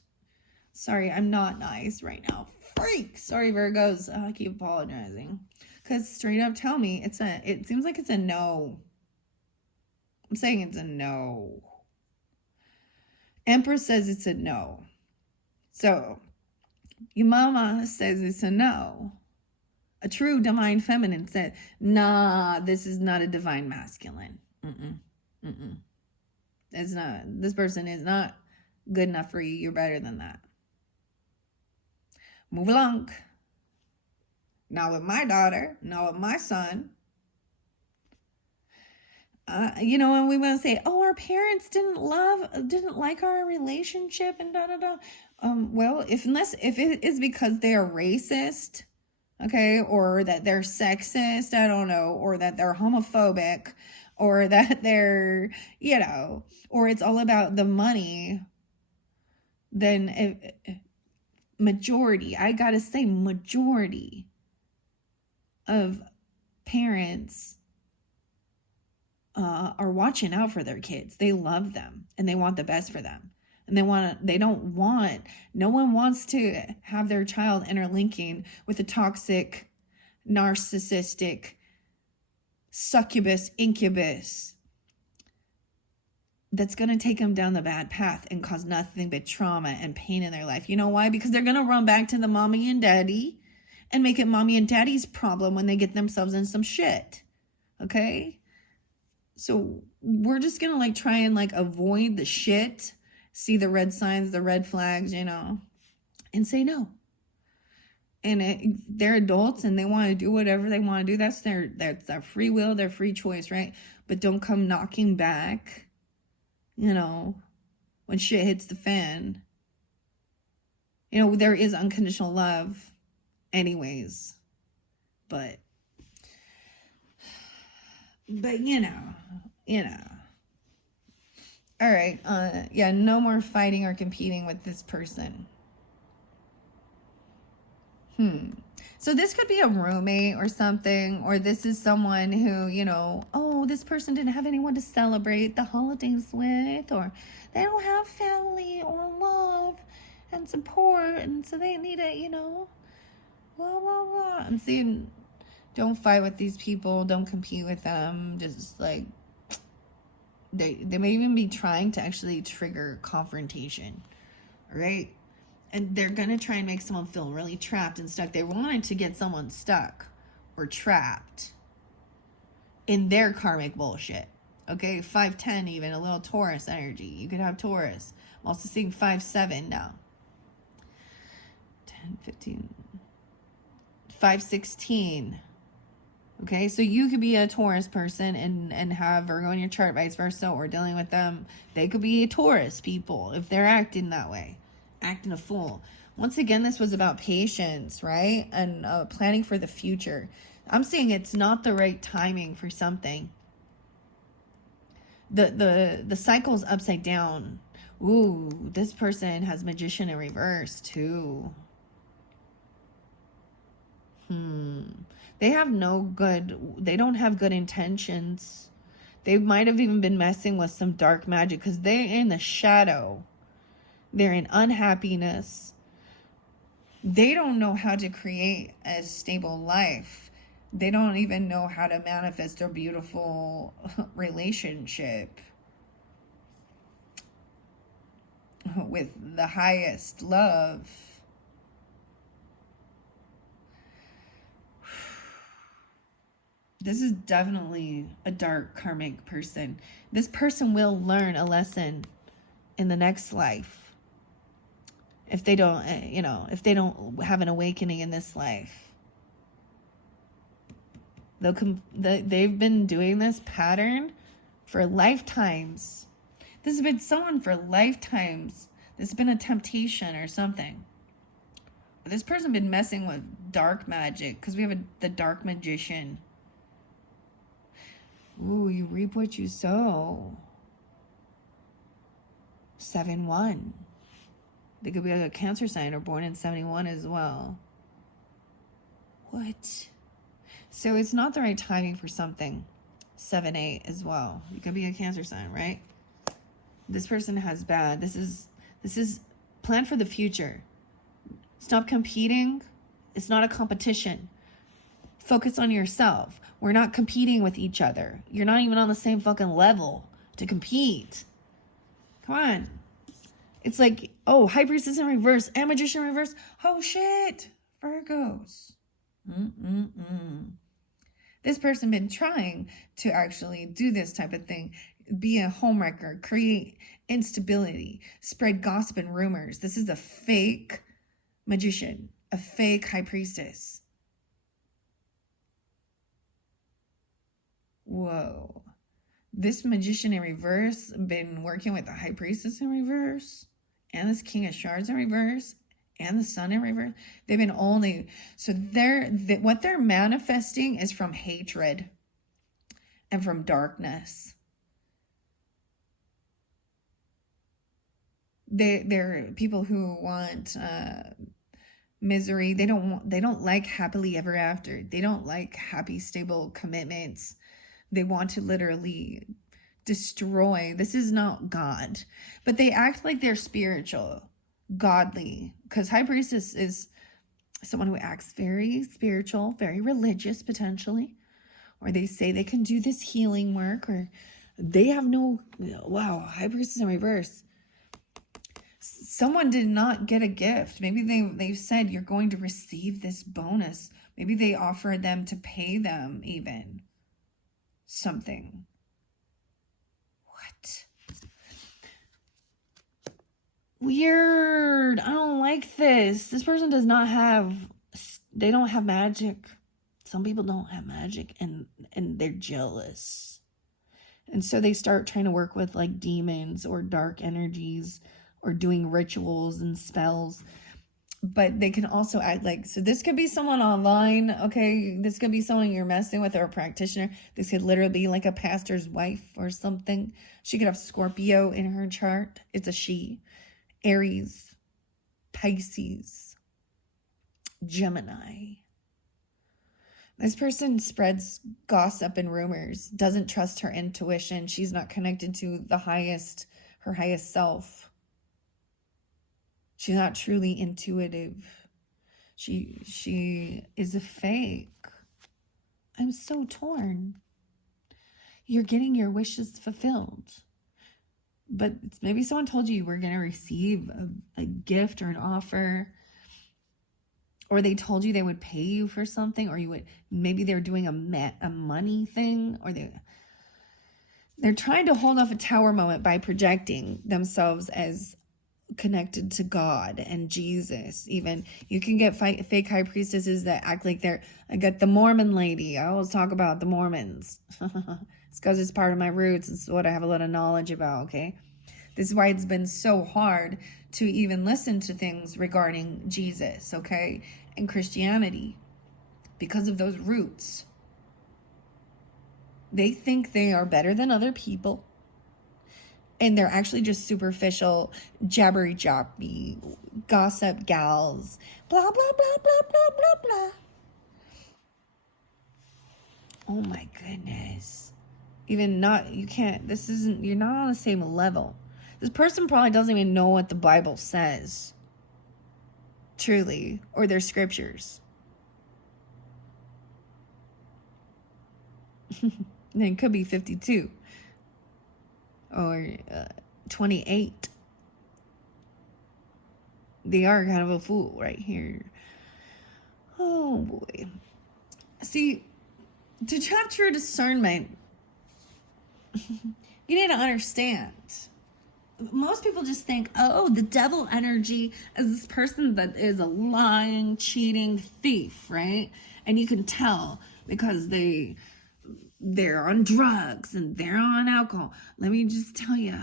Sorry, I'm not nice right now. Freak. Sorry, Virgos. I keep apologizing. Because straight up tell me, it seems like it's a no. I'm saying it's a no. Empress says it's a no. So, your mama says it's a no. A true divine feminine said, nah, this is not a divine masculine. It's not. This person is not good enough for you. You're better than that. Move along. Not with my daughter. Not with my son. You know, and we want to say, oh, our parents didn't like our relationship and da da da. Well, if it is because they are racist, okay, or that they're sexist, I don't know, or that they're homophobic, or that they're, you know, or it's all about the money, then majority, I gotta say majority of parents are watching out for their kids. They love them and they want the best for them. And no one wants to have their child interlinking with a toxic, narcissistic, succubus, incubus that's going to take them down the bad path and cause nothing but trauma and pain in their life. You know why? Because they're going to run back to the mommy and daddy and make it mommy and daddy's problem when they get themselves in some shit. Okay? So we're just going to like try and like avoid the shit, see the red signs, the red flags, you know, and say no. And they're adults and they want to do whatever they want to do. That's their free will, their free choice, right? But don't come knocking back, you know, when shit hits the fan. You know, there is unconditional love anyways. But you know. All right. Yeah, no more fighting or competing with this person. So this could be a roommate or something, or this is someone who, oh, this person didn't have anyone to celebrate the holidays with, or they don't have family or love and support, and so they need it, blah, blah, blah. I'm seeing, don't fight with these people, don't compete with them, just like, they may even be trying to actually trigger confrontation, right? And they're going to try and make someone feel really trapped and stuck. They wanted to get someone stuck or trapped in their karmic bullshit. Okay, 5'10", even a little Taurus energy. You could have Taurus. I'm also seeing 5'7" now. 10, 15, 5'16". Okay, so you could be a Taurus person and have Virgo in your chart, vice versa, or dealing with them. They could be Taurus people if they're acting that way, acting a fool. Once again, this was about patience, right? And planning for the future. I'm seeing it's not the right timing for something. The cycle's upside down. Ooh, this person has Magician in reverse too. They don't have good intentions. They might have even been messing with some dark magic because they're in the shadow. They're in unhappiness. They don't know how to create a stable life. They don't even know how to manifest a beautiful relationship with the highest love. This is definitely a dark karmic person. This person will learn a lesson in the next life. If they don't, if they don't have an awakening in this life. They've been doing this pattern for lifetimes. This has been someone for lifetimes. This has been a temptation or something. This person been messing with dark magic because we have the dark magician. Ooh, you reap what you sow. 7-1. They could be a Cancer sign or born in 71 as well. What? So it's not the right timing for something. 7-8 as well. You could be a Cancer sign, right? This person has bad. This is plan for the future. Stop competing. It's not a competition. Focus on yourself. We're not competing with each other. You're not even on the same fucking level to compete. Come on. It's like, oh, High Priestess in reverse and Magician in reverse. Oh, shit. Virgos. This person been trying to actually do this type of thing. Be a homewrecker. Create instability. Spread gossip and rumors. This is a fake magician. A fake High Priestess. Whoa. This Magician in reverse been working with the High Priestess in reverse and this King of Shards in reverse and the Sun in reverse. They've been so what they're manifesting is from hatred and from darkness. They're people who want misery. They don't like happily ever after. They don't like happy, stable commitments. They want to literally destroy. This is not God. But they act like they're spiritual, godly. Because High Priestess is someone who acts very spiritual, very religious, potentially. Or they say they can do this healing work. Or they have wow, High Priestess in reverse. Someone did not get a gift. Maybe they've said you're going to receive this bonus. Maybe they offered them to pay them even. Something. What? Weird. I don't like this. This person does not have, they don't have magic. Some people don't have magic and they're jealous. And so they start trying to work with like demons or dark energies or doing rituals and spells. But they can also act like, so this could be someone online, okay? This could be someone you're messing with or a practitioner. This could literally be like a pastor's wife or something. She could have Scorpio in her chart. It's a she. Aries, Pisces, Gemini. This person spreads gossip and rumors, doesn't trust her intuition. She's not connected to her highest self. She's not truly intuitive. She is a fake. I'm so torn. You're getting your wishes fulfilled. But maybe someone told you were going to receive a gift or an offer, or they told you they would pay you for something, or maybe they're doing a money thing, or they're trying to hold off a tower moment by projecting themselves as connected to God and Jesus. Even you can get fake high priestesses that act like I got the Mormon lady. I always talk about the Mormons. It's because it's part of my roots. It's what I have a lot of knowledge about, okay? This is why it's been so hard to even listen to things regarding Jesus, okay? And Christianity, because of those roots. They think they are better than other people. And they're actually just superficial, jabbery jobby, gossip gals, blah, blah, blah, blah, blah, blah, blah. Oh my goodness. You're not on the same level. This person probably doesn't even know what the Bible says. Truly. Or their scriptures. And it could be 52. Or 28. They are kind of a fool right here. Oh boy. See, to have true discernment, you need to understand. Most people just think, oh, the devil energy is this person that is a lying, cheating thief, right? And you can tell because they're on drugs and they're on alcohol. Let me just tell you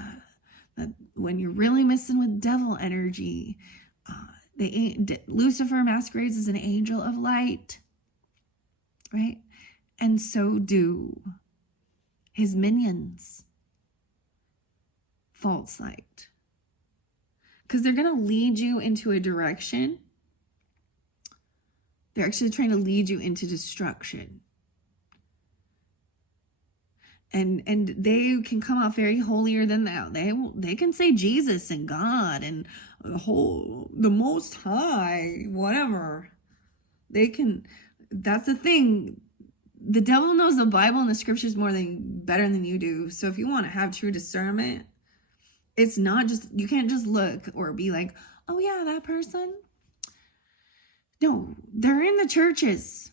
that when you're really messing with devil energy, Lucifer masquerades as an angel of light, right? And so do his minions, false light. Because they're going to lead you into a direction. They're actually trying to lead you into destruction. And they can come off very holier than thou. They can say Jesus and God and the Most High, whatever. They can. That's the thing. The devil knows the Bible and the scriptures better than you do. So if you want to have true discernment, it's not just, you can't just look or be like, oh yeah, that person. No, they're in the churches,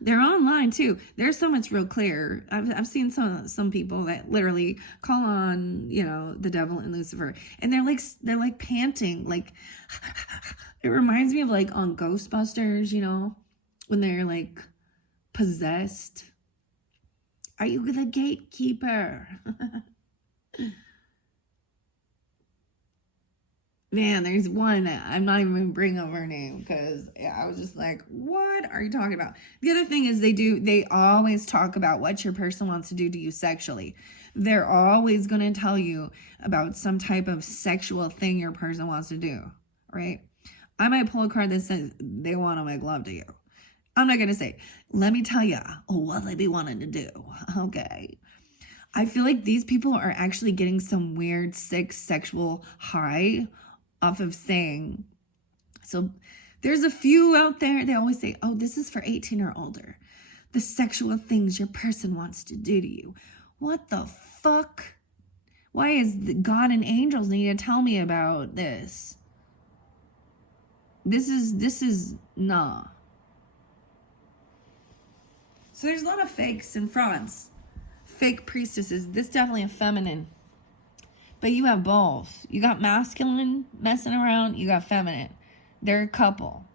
They're online too. There's some it's real clear. I've seen some people that literally call on, the devil and Lucifer, and they're like panting, like it reminds me of like on Ghostbusters, when they're like possessed. Are you the gatekeeper? Man, there's one that I'm not even going to bring up her name because I was just like, what are you talking about? The other thing is they always talk about what your person wants to do to you sexually. They're always going to tell you about some type of sexual thing your person wants to do, right? I might pull a card that says they want to make love to you. I'm not going to say, let me tell you what they be wanting to do. Okay. I feel like these people are actually getting some weird, sick, sexual high off of saying, so there's a few out there, they always say, oh, this is for 18 or older. The sexual things your person wants to do to you. What the fuck? Why is God and angels need to tell me about this? This is nah. So there's a lot of fakes and frauds. Fake priestesses. This definitely a feminine. But you have both. You got masculine messing around. You got feminine. They're a couple.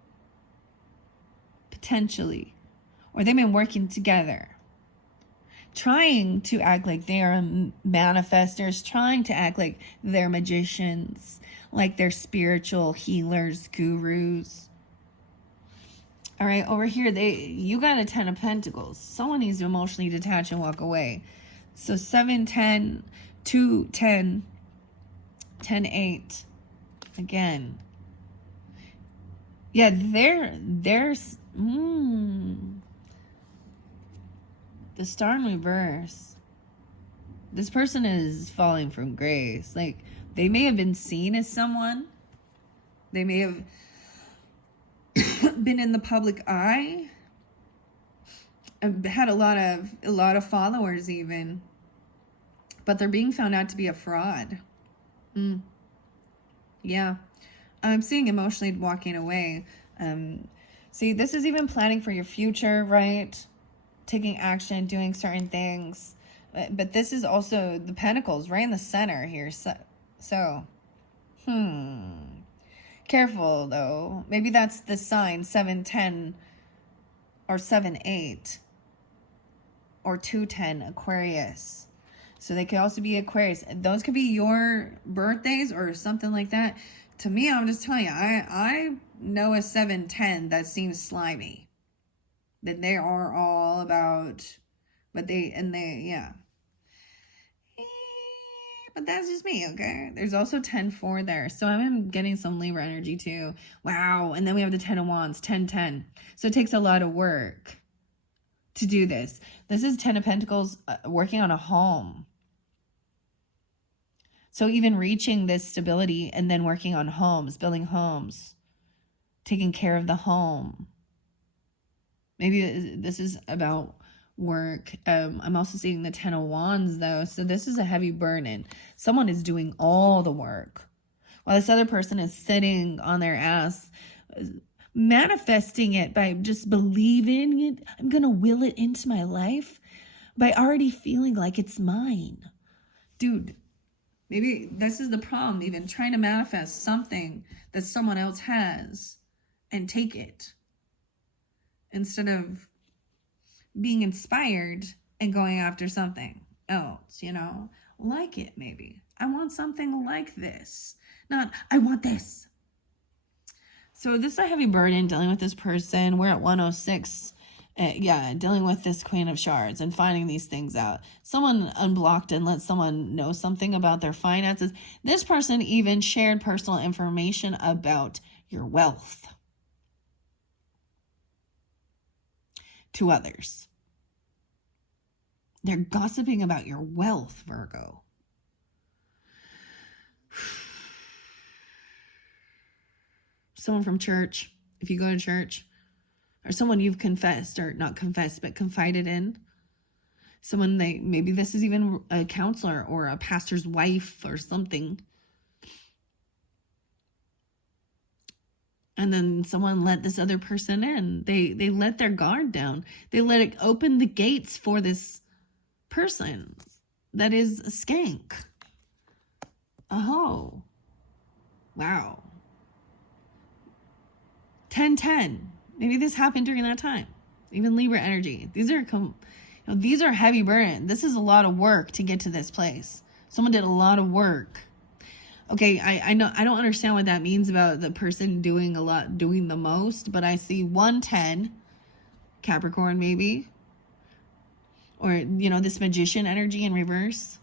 Potentially. Or they've been working together. Trying to act like they are manifestors. Trying to act like they're magicians. Like they're spiritual healers, gurus. All right, over here, you got a 10 of Pentacles. Someone needs to emotionally detach and walk away. So 7, 10, 2, 10, 10, 8. Again. Yeah, there's... The Star in reverse. This person is falling from grace. Like, they may have been seen as someone. They may have been in the public eye. Had a lot of followers even. But they're being found out to be a fraud. Yeah. I'm seeing emotionally walking away. See, this is even planning for your future, right? Taking action, doing certain things. But this is also the Pentacles right in the center here. So careful, though. Maybe that's the sign 710 or 78 or 210 Aquarius. So they could also be Aquarius. Those could be your birthdays or something like that. To me, I'm just telling you, I know a 710 that seems slimy. That they are all about, but yeah. But that's just me, okay? There's also 10-4 there. So I'm getting some Libra energy too. Wow. And then we have the 10 of Wands, 10-10. So it takes a lot of work to do this. This is 10 of Pentacles working on a home. So even reaching this stability and then working on homes, building homes, taking care of the home. Maybe this is about work. I'm also seeing the 10 of Wands though. So this is a heavy burden. Someone is doing all the work while this other person is sitting on their ass, manifesting it by just believing it. I'm going to will it into my life by already feeling like it's mine. Dude, maybe this is the problem, even trying to manifest something that someone else has and take it instead of being inspired and going after something else, you know, like it maybe. I want something like this, not I want this. So this is a heavy burden dealing with this person. We're at 106. Dealing with this Queen of Shards and finding these things out. Someone unblocked and let someone know something about their finances. This person even shared personal information about your wealth to others. They're gossiping about your wealth, Virgo. Someone from church, if you go to church, or someone you've confessed, or not confessed, but confided in. Someone maybe this is even a counselor or a pastor's wife or something. And then someone let this other person in. They let their guard down. They let it open the gates for this person that is a skank. Oh. Wow. 10-10. Maybe this happened during that time. Even Libra energy. These are heavy burden. This is a lot of work to get to this place. Someone did a lot of work. Okay, I know I don't understand what that means about the person doing the most, but I see 110, Capricorn maybe. Or, you know, this magician energy in reverse.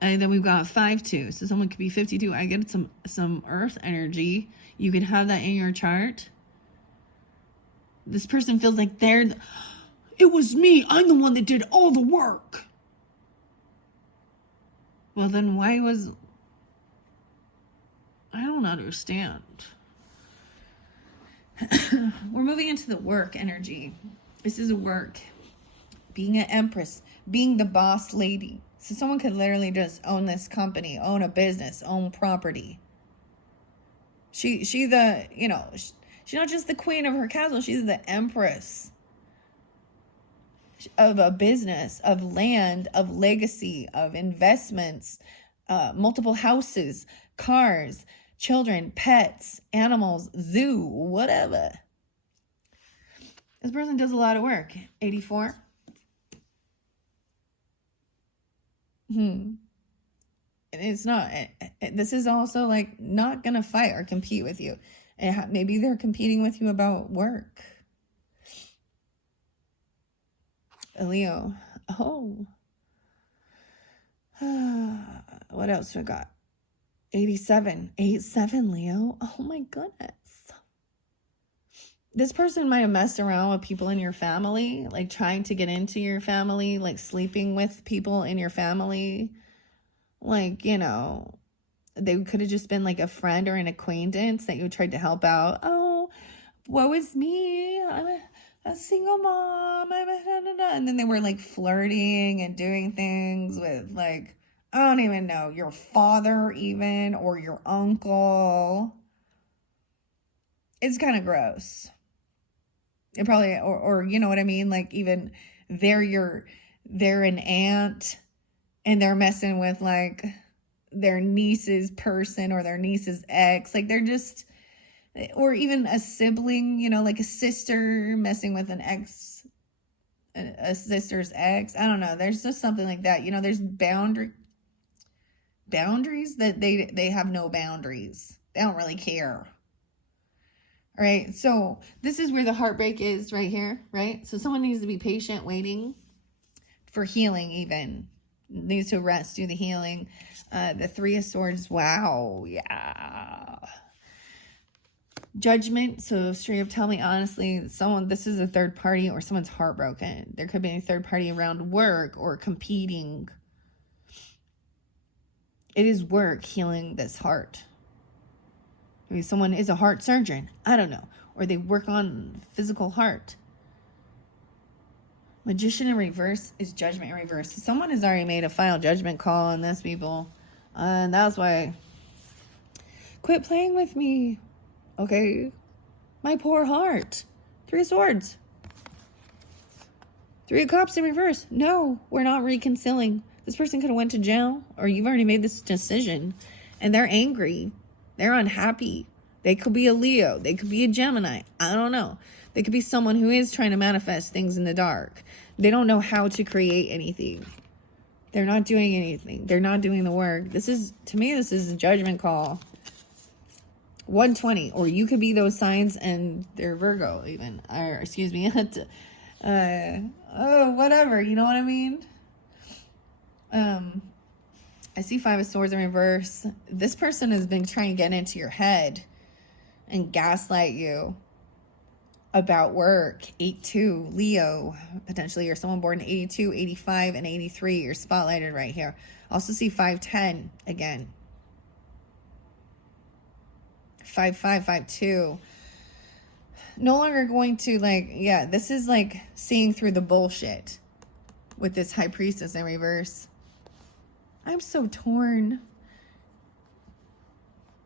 And then we've got 5-2. So someone could be 52. I get some earth energy. You could have that in your chart. This person feels like it was me. I'm the one that did all the work. Well, then I don't understand. We're moving into the work energy. This is work. Being an empress, being the boss lady. So someone could literally just own this company, own a business, own property. She's not just the queen of her castle, she's the empress of a business, of land, of legacy, of investments, multiple houses, cars, children, pets, animals, zoo, whatever. This person does a lot of work. 84. And it's not, this is also like not gonna fight or compete with you. And maybe they're competing with you about work. Leo. Oh. What else we got? 87. 87, Leo. Oh my goodness. This person might have messed around with people in your family, like trying to get into your family, like sleeping with people in your family. Like, you know, they could have just been like a friend or an acquaintance that you tried to help out. Oh, woe is me. I'm a single mom. And then they were like flirting and doing things with like, I don't even know, your father even, or your uncle. It's kind of gross. It probably, or you know what I mean? Like even they're an aunt and they're messing with like their niece's person or their niece's ex. Like they're just, or even a sibling, you know, like a sister messing with an ex, a sister's ex. I don't know. There's just something like that. You know, there's boundaries that they have no boundaries. They don't really care. All right. So this is where the heartbreak is right here, right? So someone needs to be patient, waiting for healing even. Needs to rest, do the healing. The Three of Swords. Wow. Yeah. Judgment. So straight up tell me honestly, this is a third party or someone's heartbroken. There could be a third party around work or competing. It is work healing this heart. Maybe someone is a heart surgeon. I don't know. Or they work on physical heart. Magician in reverse is judgment in reverse. Someone has already made a final judgment call on this, people. And that's why. Quit playing with me. Okay? My poor heart. Three of Swords. Three of Cups in reverse. No, we're not reconciling. This person could have went to jail, or you've already made this decision. And they're angry. They're unhappy. They could be a Leo. They could be a Gemini. I don't know. They could be someone who is trying to manifest things in the dark. They don't know how to create anything. They're not doing anything. They're not doing the work. This is, to me, this is a judgment call. 120. Or you could be those signs and they're Virgo even. Or, excuse me. Whatever. You know what I mean? I see Five of Swords in reverse. This person has been trying to get into your head and gaslight you about work. 8-2, Leo, potentially, or someone born in 82, 85, and 83. You're spotlighted right here. Also see 5-10 again. 5-5, 5-2. No longer going to like, yeah, this is like seeing through the bullshit with this High Priestess in reverse. I'm so torn.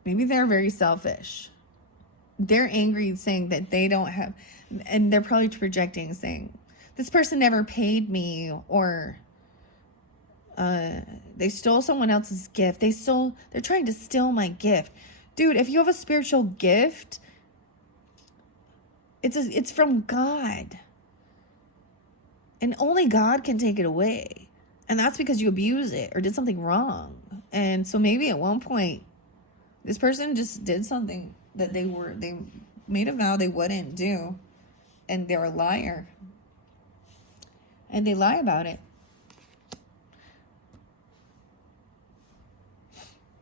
Maybe they're very selfish. They're angry saying that they don't have, and they're probably projecting saying, this person never paid me, or they stole someone else's gift. They're trying to steal my gift. Dude, if you have a spiritual gift, it's from God. And only God can take it away. And that's because you abuse it or did something wrong. And so maybe at one point, this person just did something that they made a vow they wouldn't do. And they're a liar. And they lie about it.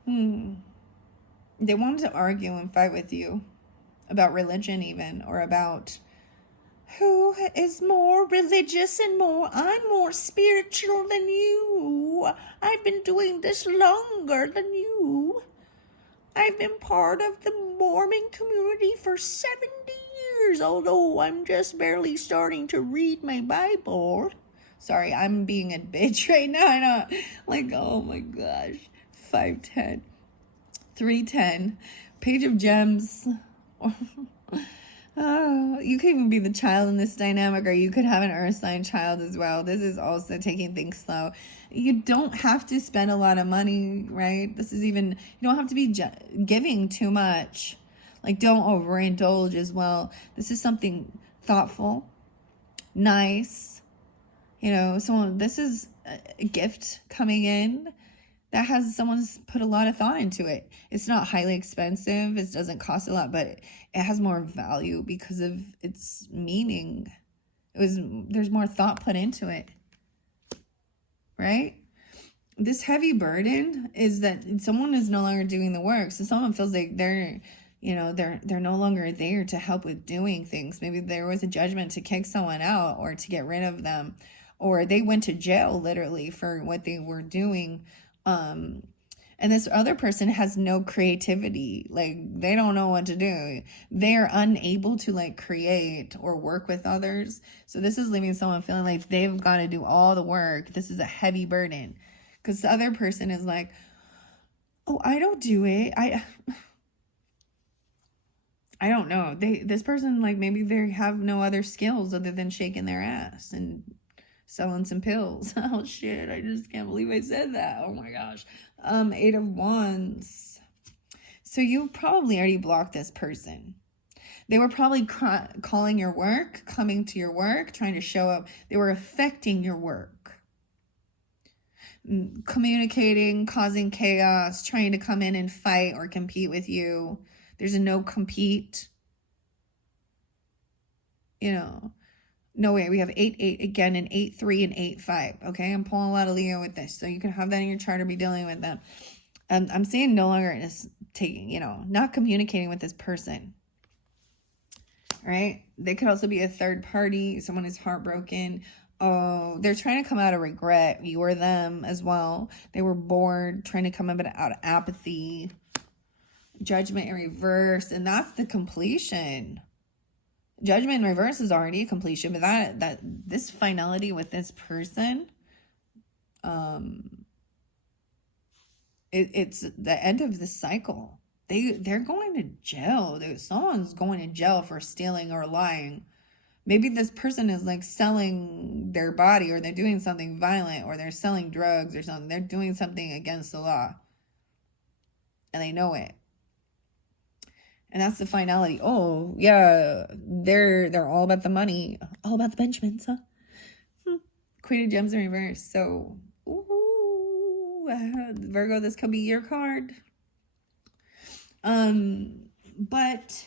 They wanted to argue and fight with you about religion even, or about who is more religious and I'm more spiritual than you. I've been doing this longer than you. I've been part of the Mormon community for 70 years, although I'm just barely starting to read my Bible. Sorry, I'm being a bitch right now. I know. Like, oh my gosh. 5-10. 3-10. Page of Gems. You could even be the child in this dynamic, or you could have an earth sign child as well. This is also taking things slow. You don't have to spend a lot of money, right? This is even, you don't have to be giving too much. Like, don't overindulge as well. This is something thoughtful, nice. You know, this is a gift coming in that has someone's put a lot of thought into it. It's not highly expensive. It doesn't cost a lot, but it has more value because of its meaning. There's more thought put into it, right? This heavy burden is that someone is no longer doing the work. So someone feels like they're You know, they're no longer there to help with doing things. Maybe there was a judgment to kick someone out or to get rid of them, or they went to jail literally for what they were doing. And this other person has no creativity. Like, they don't know what to do. They're unable to like create or work with others. So this is leaving someone feeling like they've got to do all the work. This is a heavy burden, because the other person is like, oh, I don't do it. I don't know. This person, like, maybe they have no other skills other than shaking their ass and selling some pills. Oh shit, I just can't believe I said that. Oh my gosh. 8 of Wands. So you probably already blocked this person. They were probably calling your work, coming to your work, trying to show up. They were affecting your work, communicating, causing chaos, trying to come in and fight or compete with you. There's a no compete. You know, no way. We have 8-8 again, and 8-3 and 8-5. Okay, I'm pulling a lot of Leo with this, so you can have that in your chart or be dealing with them. I'm seeing no longer is taking, you know, not communicating with this person. Right? They could also be a third party. Someone is heartbroken. Oh, they're trying to come out of regret. You or them as well. They were bored, trying to come out of apathy. Judgment in reverse, and that's the completion. Judgment in reverse is already a completion, but that this finality with this person, it's the end of the cycle. They're going to jail. Someone's going to jail for stealing or lying. Maybe this person is like selling their body, or they're doing something violent, or they're selling drugs or something. They're doing something against the law, and they know it. And that's the finality. Oh, yeah, they're all about the money. All about the Benjamins, huh? Queen of Gems in reverse. So, ooh, Virgo, this could be your card. But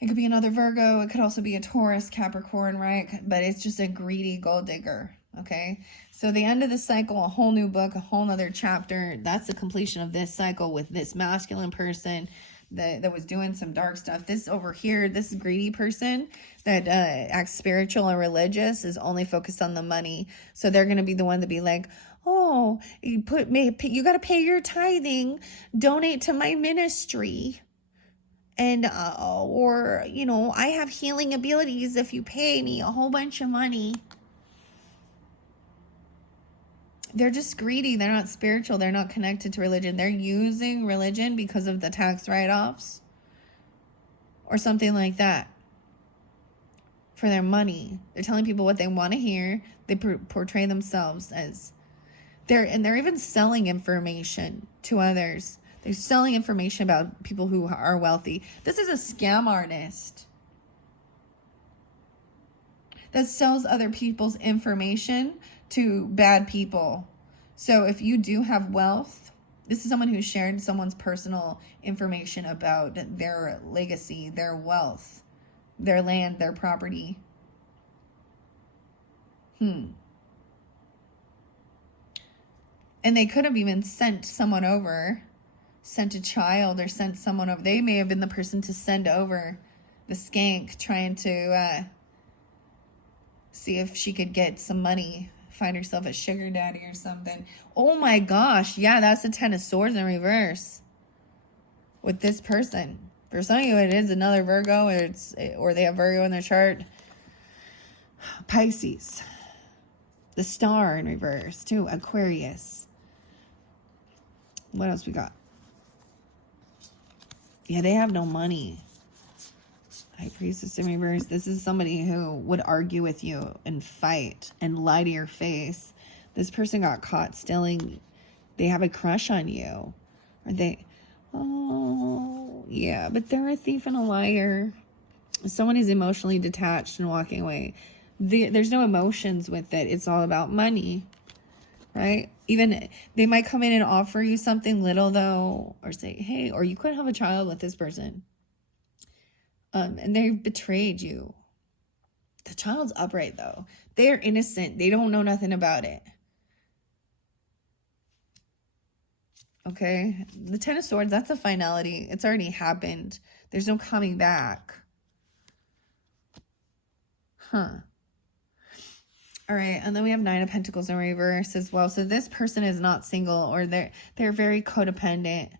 it could be another Virgo. It could also be a Taurus, Capricorn, right? But it's just a greedy gold digger, okay? So the end of the cycle, a whole new book, a whole nother chapter. That's the completion of this cycle with this masculine person that was doing some dark stuff. This over here, this greedy person that acts spiritual and religious is only focused on the money. So they're going to be the one to be like, oh, you got to pay your tithing, donate to my ministry. And, or, you know, I have healing abilities if you pay me a whole bunch of money. They're just greedy. They're not spiritual. They're not connected to religion. They're using religion because of the tax write-offs or something like that for their money. They're telling people what they want to hear. They portray themselves as they're even selling information to others. They're selling information about people who are wealthy. This is a scam artist that sells other people's information to bad people. So if you do have wealth, this is someone who shared someone's personal information about their legacy, their wealth, their land, their property. And they could have even sent someone over, sent a child, or sent someone over. They may have been the person to send over the skank, trying to see if she could get some money, find herself a sugar daddy or something. Oh my gosh, yeah, that's the 10 of Swords in reverse with this person. For some of you, it is another Virgo, or they have Virgo in their chart. Pisces. The Star in reverse, too. Aquarius. What else we got? Yeah, they have no money. High Priestess in reverse. This is somebody who would argue with you and fight and lie to your face. This person got caught stealing. They have a crush on you. Or they... Oh, yeah. But they're a thief and a liar. Someone is emotionally detached and walking away. There's no emotions with it. It's all about money. Right? Even they might come in and offer you something little, though. Or say, hey, or you could have a child with this person. And they've betrayed you. The child's upright, though. They're innocent. They don't know nothing about it. Okay, the Ten of Swords, that's a finality. It's already happened. There's no coming back. Huh. All right, and then we have Nine of Pentacles in reverse as well. So this person is not single, or they're very codependent,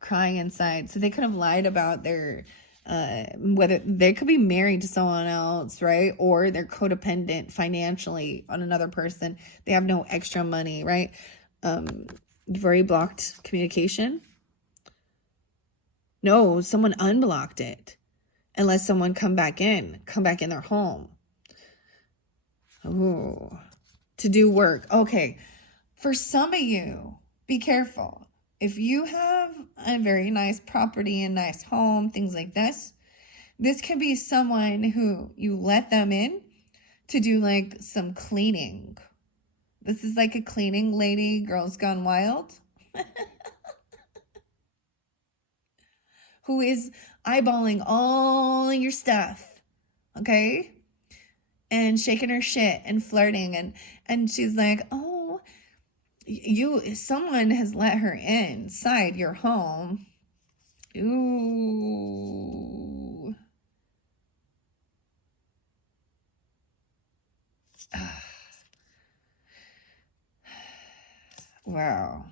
crying inside. So they could have lied about their whether they could be married to someone else, right? Or they're codependent financially on another person. They have no extra money, right? You've already blocked communication. No, someone unblocked it. Unless someone come back in their home. Ooh, to do work. Okay, for some of you, be careful. If you have a very nice property and nice home, things like this could be someone who you let them in to do like some cleaning. This is like a cleaning lady, Girls Gone Wild, who is eyeballing all your stuff, okay? And shaking her shit and flirting, and she's like, oh, someone has let her inside your home. Ooh. Wow.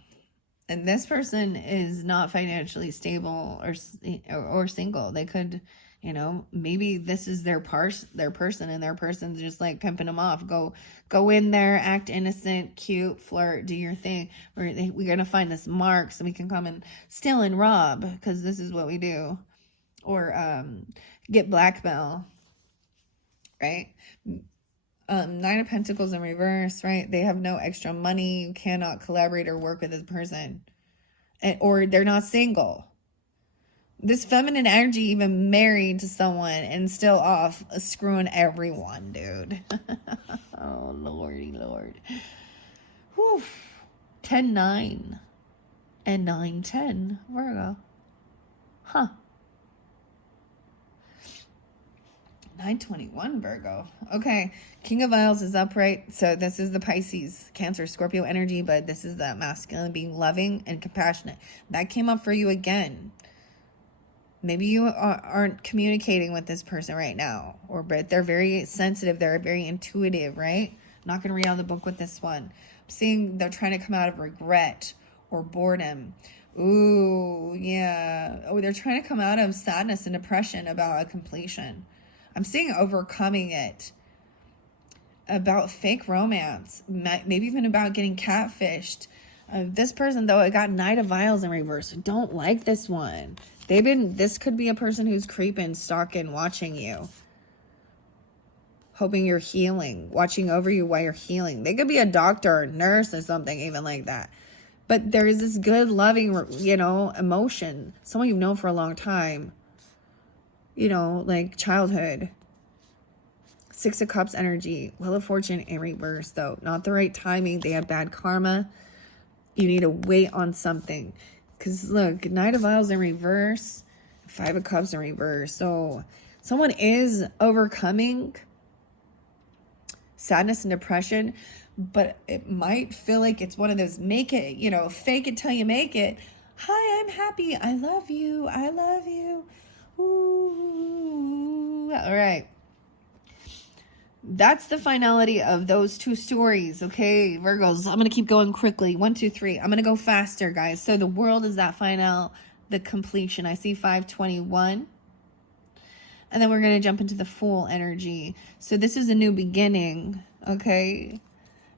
And this person is not financially stable or single. They could, maybe this is their person, and their person's just like pimping them off. Go in there, act innocent, cute, flirt, do your thing. We're gonna find this mark so we can come and steal and rob, because this is what we do, or get blackmail, right? Nine of Pentacles in reverse, right? They have no extra money. You cannot collaborate or work with this person. Or they're not single. This feminine energy even married to someone and still off screwing everyone, dude. Oh, lordy lord. Whew. 10-9 and 9-10 Virgo. Huh. 921 Virgo. Okay, King of Isles is upright. So this is the Pisces, Cancer, Scorpio energy, but this is the masculine being loving and compassionate. That came up for you again. Maybe you aren't communicating with this person right now, but they're very sensitive. They're very intuitive, right? I'm not going to read out the book with this one. I'm seeing they're trying to come out of regret or boredom. Ooh, yeah. Oh, they're trying to come out of sadness and depression about a completion. I'm seeing overcoming it, about fake romance, maybe even about getting catfished. This person, though, it got Knight of Vials in reverse. Don't like this one. This could be a person who's creeping, stalking, watching you, hoping you're healing, watching over you while you're healing. They could be a doctor or nurse or something, even like that. But there is this good, loving, emotion. Someone you've known for a long time. Like childhood. Six of Cups energy. Wheel of Fortune in reverse, though. Not the right timing. They have bad karma. You need to wait on something. Because, look, Knight of Vials in reverse. Five of Cups in reverse. So, someone is overcoming sadness and depression. But it might feel like it's one of those fake it till you make it. Hi, I'm happy. I love you. I love you. Ooh. All right. That's the finality of those two stories, okay, Virgos? I'm going to keep going quickly. 1, 2, 3. I'm going to go faster, guys. So the world is that the completion. I see 521. And then we're going to jump into the Fool energy. So this is a new beginning, okay?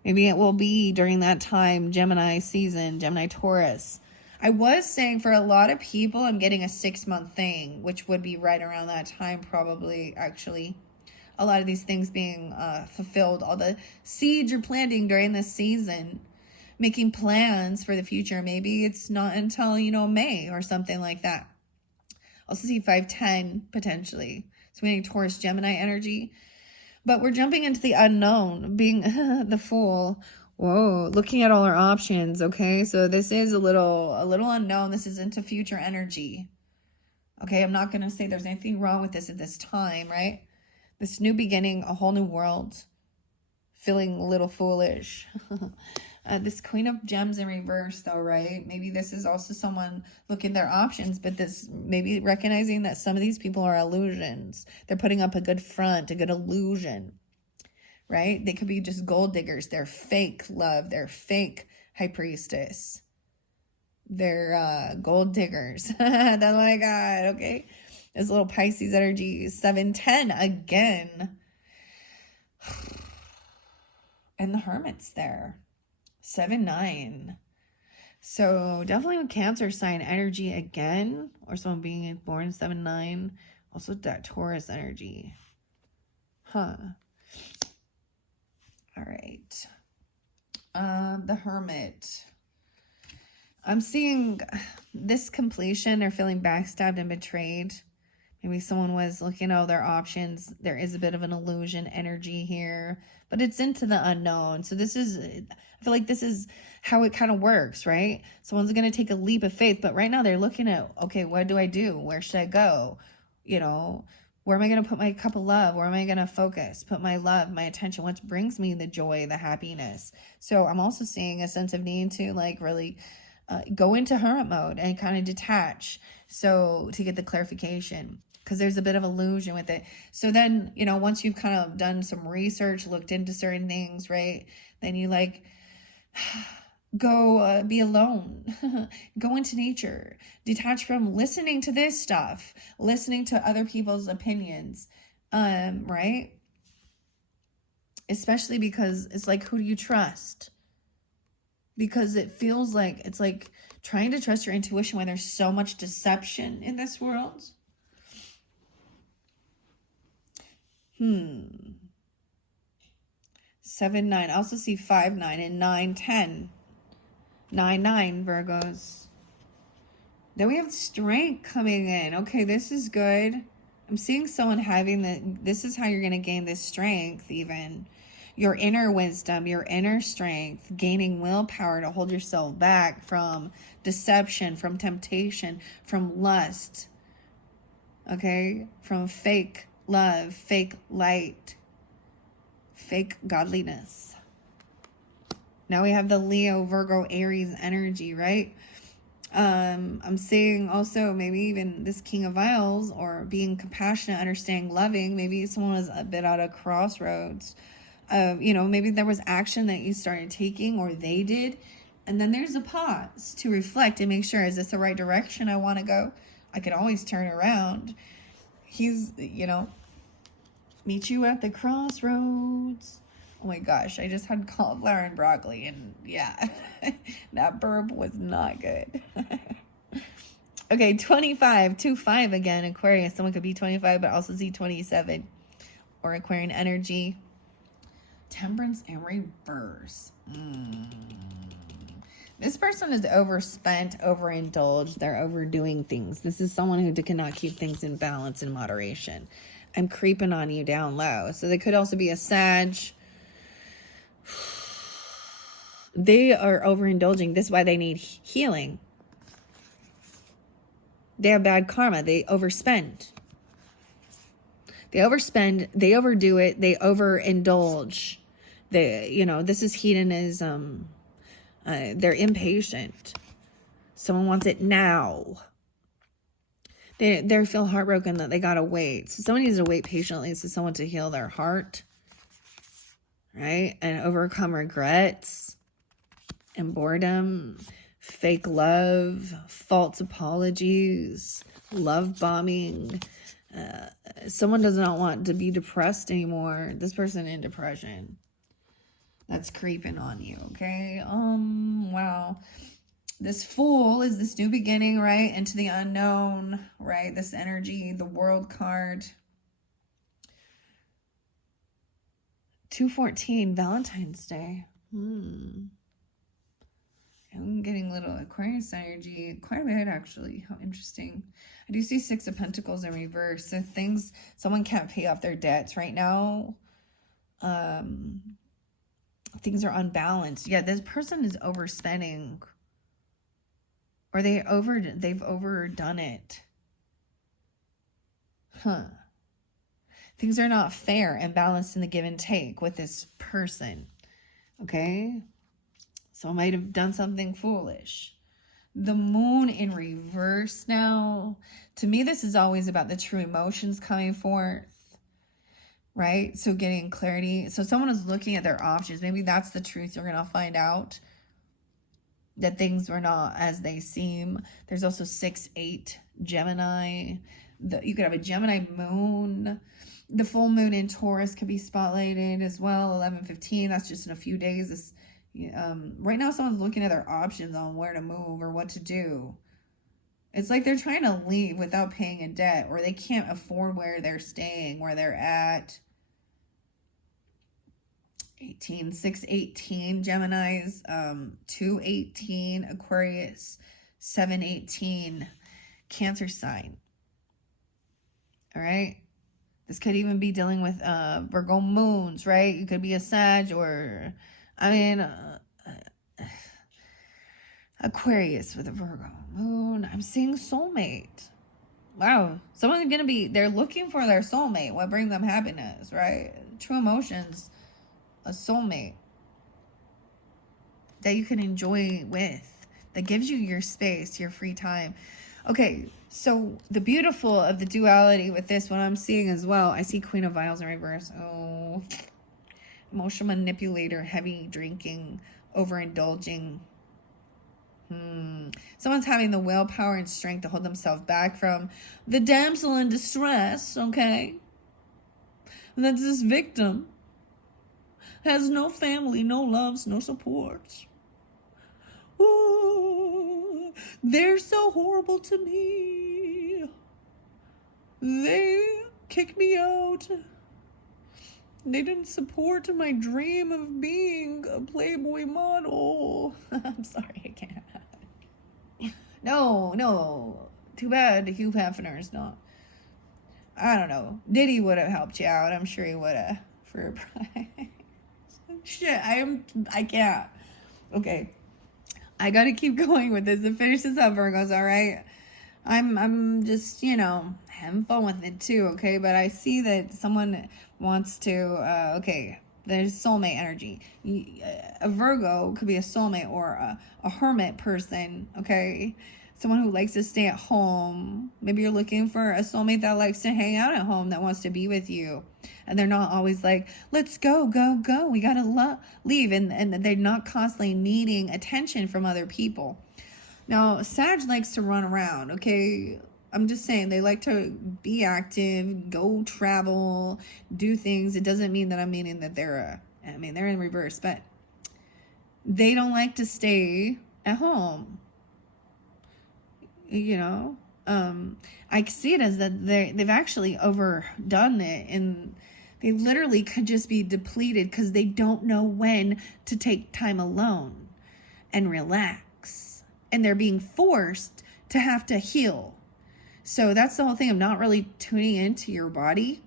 Maybe it will be during that time, Gemini season, Gemini Taurus. I was saying for a lot of people, I'm getting a 6-month thing, which would be right around that time probably, actually. A lot of these things being fulfilled. All the seeds you're planting during this season. Making plans for the future. Maybe it's not until, May or something like that. Also see 510 potentially. So we're getting Taurus, Gemini energy. But we're jumping into the unknown, being the Fool. Whoa, looking at all our options, okay? So this is a little unknown. This is into future energy. Okay, I'm not going to say there's anything wrong with this at this time, right? This new beginning, a whole new world. Feeling a little foolish. This Queen of Gems in reverse, though, right? Maybe this is also someone looking at their options, but this maybe recognizing that some of these people are illusions. They're putting up a good front, a good illusion, right? They could be just gold diggers. They're fake love. They're fake high priestess. They're gold diggers. That's what I got, okay? This little Pisces energy, 710 again. And the Hermit's there. 7-9. So definitely with Cancer sign energy again, or someone being born 7-9. Also that Taurus energy. Huh. All right. The Hermit. I'm seeing this completion. They're feeling backstabbed and betrayed. Maybe someone was looking at all their options. There is a bit of an illusion energy here, but it's into the unknown. So this is, I feel like this is how it kind of works, right? Someone's going to take a leap of faith, but right now they're looking at, okay, what do I do? Where should I go? You know, where am I going to put my cup of love? Where am I going to focus? Put my love, my attention, what brings me the joy, the happiness. So I'm also seeing a sense of needing to like really go into hermit mode and kind of detach. So to get the clarification, because there's a bit of illusion with it. So then, you know, once you've kind of done some research, looked into certain things, right? Then you like go be alone, go into nature, detach from listening to this stuff, listening to other people's opinions, right? Especially because it's like, who do you trust? Because it feels like it's like trying to trust your intuition when there's so much deception in this world. 7-9. I also see 5-9 and 9-10. 9-9 Virgos. Then we have strength coming in. Okay, this is good. I'm seeing someone having this is how you're going to gain this strength even. Your inner wisdom, your inner strength, gaining willpower to hold yourself back from deception, from temptation, from lust. Okay? From fake love, fake light, fake godliness. Now we have the Leo, Virgo, Aries energy, right? I'm seeing also maybe even this King of Vials, or being compassionate, understanding, loving. Maybe someone was a bit out of crossroads. You know, maybe there was action that you started taking or they did. And then there's a pause to reflect and make sure, is this the right direction I want to go? I could always turn around. He's, you know, meet you at the crossroads. Oh my gosh, I just had cauliflower and broccoli, and yeah, that burp was not good. Okay, 25, 2-5 again, Aquarius. Someone could be 25, but also see 27. Or Aquarian energy. Temperance in reverse. This person is overspent, overindulged. They're overdoing things. This is someone who cannot keep things in balance and moderation. I'm creeping on you down low. So they could also be a Sag. They are overindulging. This is why they need healing. They have bad karma. They overspend. They overdo it. They overindulge. You know, this is hedonism. They're impatient. Someone wants it now. They feel heartbroken that they gotta wait. So someone needs to wait patiently for someone to heal their heart, right? And overcome regrets and boredom, fake love, false apologies, love bombing. Someone does not want to be depressed anymore. This person in depression. That's creeping on you, okay? Wow. This Fool is this new beginning, right? Into the unknown, right? This energy, the World card. 2/14, Valentine's Day. I'm getting a little Aquarius energy, quite a bit actually. How interesting. I do see 6 of Pentacles in reverse. So someone can't pay off their debts right now. Things are unbalanced. Yeah, this person is overspending, or they've overdone it. Things are not fair and balanced in the give and take with this person. Okay. Someone might have done something foolish. The moon in reverse now. To me, this is always about the true emotions coming forth, right? So getting clarity. So someone is looking at their options. Maybe that's the truth. You're going to find out that things were not as they seem. There's also 6-8 Gemini. You could have a Gemini moon. The full moon in Taurus could be spotlighted as well. 11-15. That's just in a few days. This, right now, someone's looking at their options on where to move or what to do. It's like they're trying to leave without paying a debt, or they can't afford where they're staying, where they're at. 6-18 Geminis, 2-18 Aquarius, 7-18 Cancer sign. All right. This could even be dealing with Virgo moons, right? You could be a Sag or, Aquarius with a Virgo moon. I'm seeing soulmate. Wow. Someone's going to be, they're looking for their soulmate. What brings them happiness, right? True emotions. A soulmate that you can enjoy with, that gives you your space, your free time. Okay, so the beautiful of the duality with this, what I'm seeing as well, I see Queen of Vials in reverse. Oh, emotional manipulator, heavy drinking, overindulging. Someone's having the willpower and strength to hold themselves back from the damsel in distress, okay? And that's this victim. Has no family, no loves, no supports. Ooh, they're so horrible to me. They kicked me out. They didn't support my dream of being a Playboy model. I'm sorry, I can't. No. Too bad Hugh Hefner's not. I don't know. Diddy would have helped you out. I'm sure he would have for a price. Shit, I can't. Okay. I gotta keep going with this and finish this up, Virgos, alright? I'm just, having fun with it too, okay? But I see that someone wants to, okay, there's soulmate energy. A Virgo could be a soulmate or a hermit person, okay? Someone who likes to stay at home. Maybe you're looking for a soulmate that likes to hang out at home, that wants to be with you. And they're not always like, let's go. We got to leave. And they're not constantly needing attention from other people. Now, Sag likes to run around, okay? I'm just saying, they like to be active, go travel, do things. It doesn't mean that I'm meaning that they're in reverse, but they don't like to stay at home. I see it as that they've actually overdone it, and they literally could just be depleted because they don't know when to take time alone and relax, and they're being forced to have to heal. So that's the whole thing of not really tuning into your body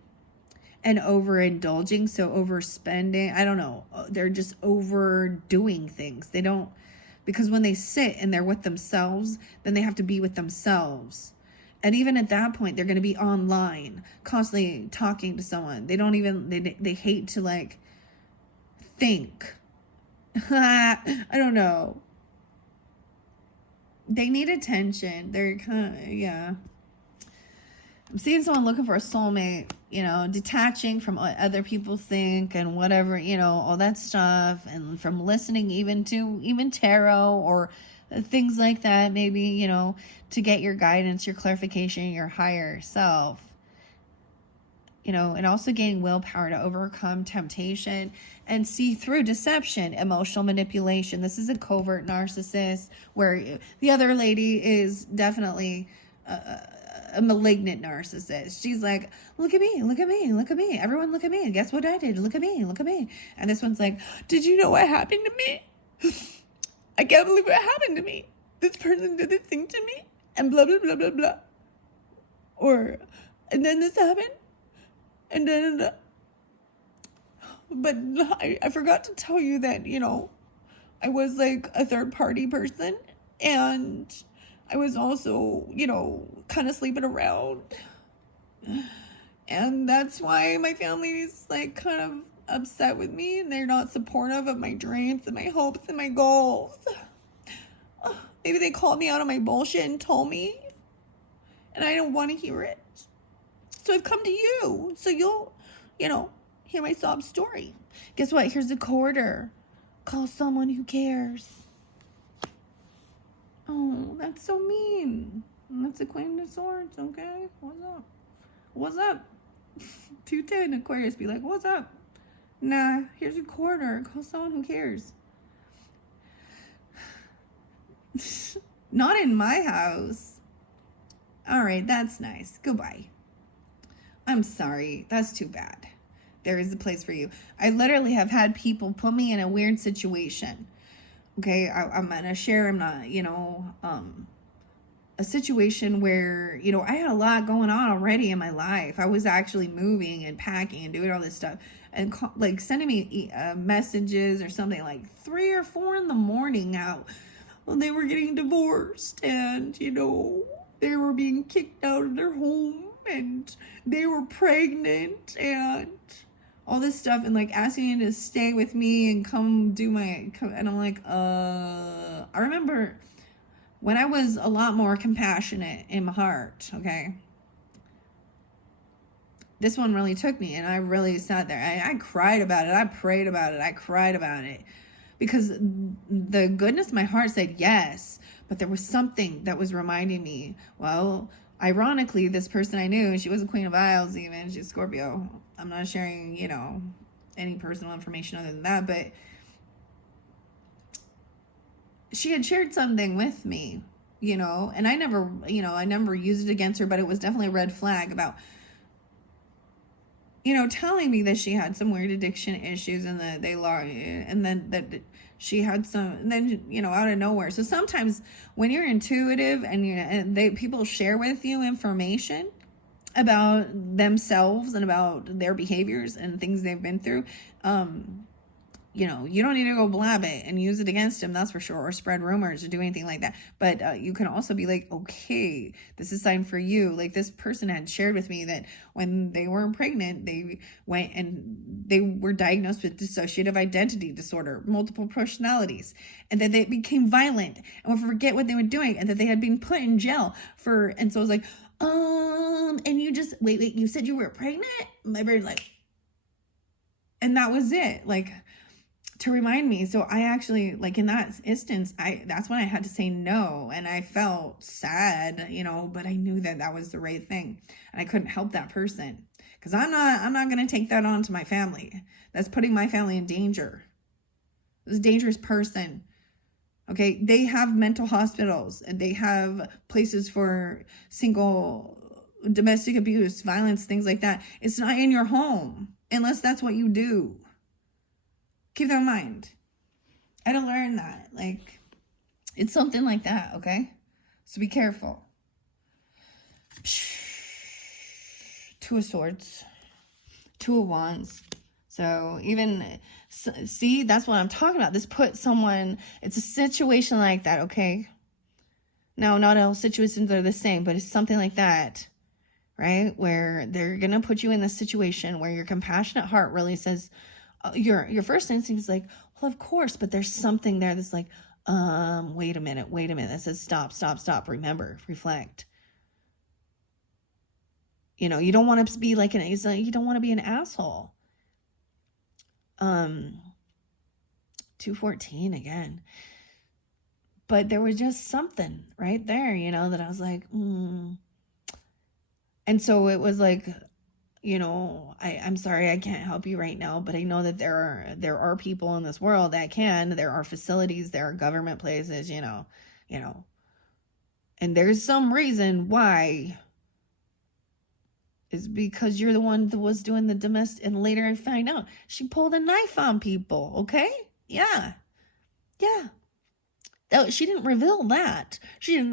and overindulging, so overspending. I don't know. They're just overdoing things. They don't. Because when they sit and they're with themselves, then they have to be with themselves. And even at that point, they're going to be online, constantly talking to someone. They don't even, they hate to think. I don't know. They need attention. They're I'm seeing someone looking for a soulmate, detaching from what other people think and whatever, all that stuff, and from listening even tarot or things like that, maybe, to get your guidance, your clarification, your higher self, and also gaining willpower to overcome temptation and see through deception, emotional manipulation. This is a covert narcissist where the other lady is definitely a malignant narcissist. She's like, look at me. Everyone look at me. And guess what I did? Look at me. And this one's like, did you know what happened to me? I can't believe what happened to me. This person did this thing to me and blah, blah, blah, blah, blah. And then this happened. And then, but I forgot to tell you that, I was like a third party person, and I was also, kind of sleeping around. And that's why my family's kind of upset with me and they're not supportive of my dreams and my hopes and my goals. Maybe they called me out on my bullshit and told me, and I don't want to hear it. So I've come to you, so you'll, hear my sob story. Guess what? Here's a quarter. Call someone who cares. Oh, that's so mean. That's a Queen of Swords, okay? What's up? What's up? 210 Aquarius be like, what's up? Nah, here's a quarter. Call someone who cares. Not in my house. All right, that's nice. Goodbye. I'm sorry. That's too bad. There is a place for you. I literally have had people put me in a weird situation. Okay, I'm going to share, I'm not, a situation where, I had a lot going on already in my life. I was actually moving and packing and doing all this stuff. And like sending me messages or something like 3 or 4 in the morning out. Well, they were getting divorced and, they were being kicked out of their home and they were pregnant and all this stuff, and like asking me to stay with me and come do and I'm like, I remember when I was a lot more compassionate in my heart, okay? This one really took me, and I really sat there. I cried about it. I prayed about it. I cried about it. Because the goodness of my heart said yes, but there was something that was reminding me, well, ironically, this person I knew, she was a Queen of Isles even, she's Scorpio. I'm not sharing, any personal information other than that, but she had shared something with me, and I never used it against her, but it was definitely a red flag about, telling me that she had some weird addiction issues and that that she had some, and then, out of nowhere. So sometimes when you're intuitive and people share with you information about themselves and about their behaviors and things they've been through, you don't need to go blab it and use it against them, that's for sure, or spread rumors or do anything like that. But you can also be like, okay, this is time for you. Like this person had shared with me that when they were pregnant, they went and they were diagnosed with dissociative identity disorder, multiple personalities, and that they became violent and would forget what they were doing, and that they had been put in jail and so I was like, and you just, wait, you said you were pregnant? My brain's like, and that was it. Like, to remind me. So I actually, like in that instance, that's when I had to say no, and I felt sad, but I knew that was the right thing, and I couldn't help that person because I'm not going to take that on to my family. That's putting my family in danger. This dangerous person. Okay, they have mental hospitals and they have places for single domestic abuse, violence, things like that. It's not in your home unless that's what you do. Keep that in mind. I had to learn that. Like, it's something like that, okay? So be careful. 2 of Swords. 2 of Wands. So see, that's what I'm talking about. This put someone, it's a situation like that, okay? Now, not all situations are the same, but it's something like that, right? Where they're going to put you in this situation where your compassionate heart really says, your first instinct is like, well, of course, but there's something there that's like, wait a minute. That says stop, remember, reflect. You don't want to be like you don't want to be an asshole. 214 again. But there was just something right there, that I was like, And so it was like, I'm sorry, I can't help you right now, but I know that there are people in this world that can. There are facilities, there are government places, and there's some reason why. Is because you're the one that was doing the domestic, and later I find out she pulled a knife on people, okay? Yeah. Oh, she didn't reveal that. She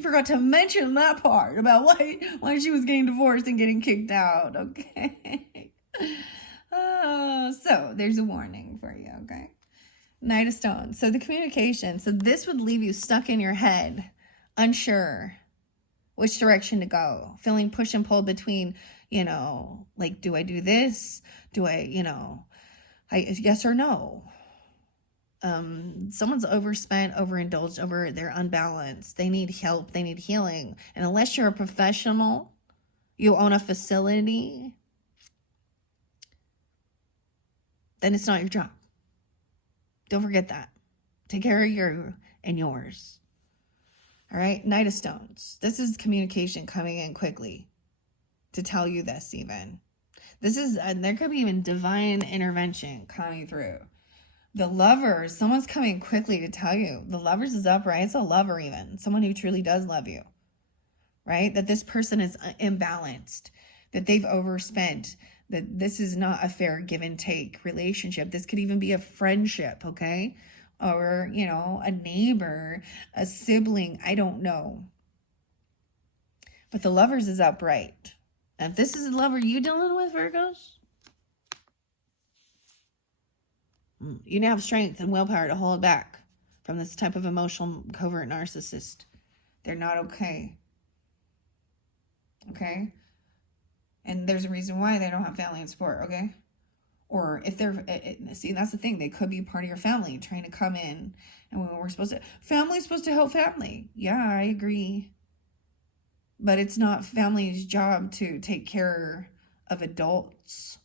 forgot to mention that part about why she was getting divorced and getting kicked out, okay? So there's a warning for you, okay? Knight of Stones. So the communication. So this would leave you stuck in your head, unsure which direction to go, feeling push and pull between, like, do I do this? Do I, Yes or no? Someone's overspent, overindulged, they're unbalanced. They need help. They need healing. And unless you're a professional, you own a facility, then it's not your job. Don't forget that. Take care of you and yours. All right. Knight of Stones. This is communication coming in quickly to tell you this even. This is, there could be even divine intervention coming through. The Lovers, someone's coming quickly to tell you. The Lovers is upright. It's a lover even. Someone who truly does love you. Right? That this person is imbalanced. That they've overspent. That this is not a fair give and take relationship. This could even be a friendship, okay? Or, you know, a neighbor, a sibling. I don't know. But the Lovers is upright. And if this is a lover you dealing with, Virgos, you now have strength and willpower to hold back from this type of emotional covert narcissist. They're not okay. Okay? And there's a reason why they don't have family and support, okay? Or if they're, see, that's the thing. They could be part of your family trying to come in. And when we're supposed to, family's supposed to help family. Yeah, I agree. But it's not family's job to take care of adults.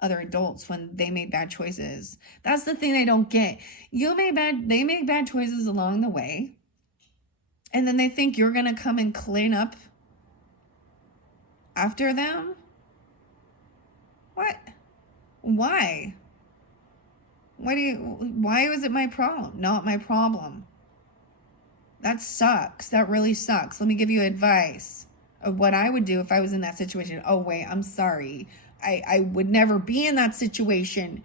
Other adults when they made bad choices. That's the thing they don't get. They make bad choices along the way. And then they think you're going to come and clean up after them? What? Why? Why was it my problem? Not my problem. That sucks. That really sucks. Let me give you advice of what I would do if I was in that situation. Oh, wait, I'm sorry. I would never be in that situation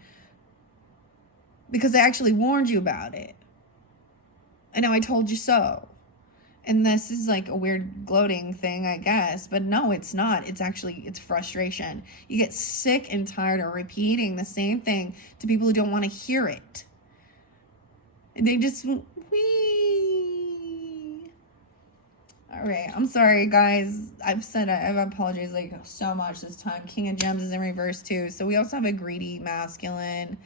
because I actually warned you about it. I know I told you so. And this is like a weird gloating thing, I guess. But no, it's not. It's frustration. You get sick and tired of repeating the same thing to people who don't want to hear it. And they just, all right, I'm sorry, guys. I've apologized like so much this time. King of Gems is in reverse too. So we also have a greedy masculine.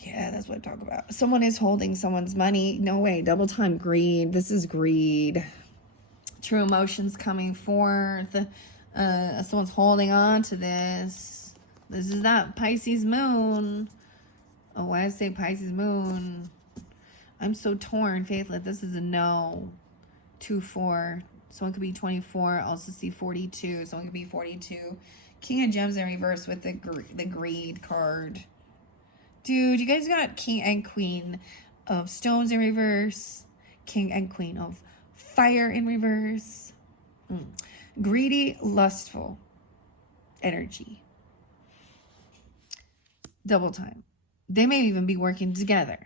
Yeah, that's what I talk about. Someone is holding someone's money. No way, double time greed. This is greed. True emotions coming forth. Someone's holding on to this. This is that Pisces moon. Oh, why I say Pisces moon? I'm so torn, Faithless. This is a no. 2-4. Someone could be 24. Also see 42. Someone could be 42. King of Gems in reverse with the greed card. Dude, you guys got King and Queen of Stones in reverse. King and Queen of Fire in reverse. Greedy, lustful energy. Double time. They may even be working together.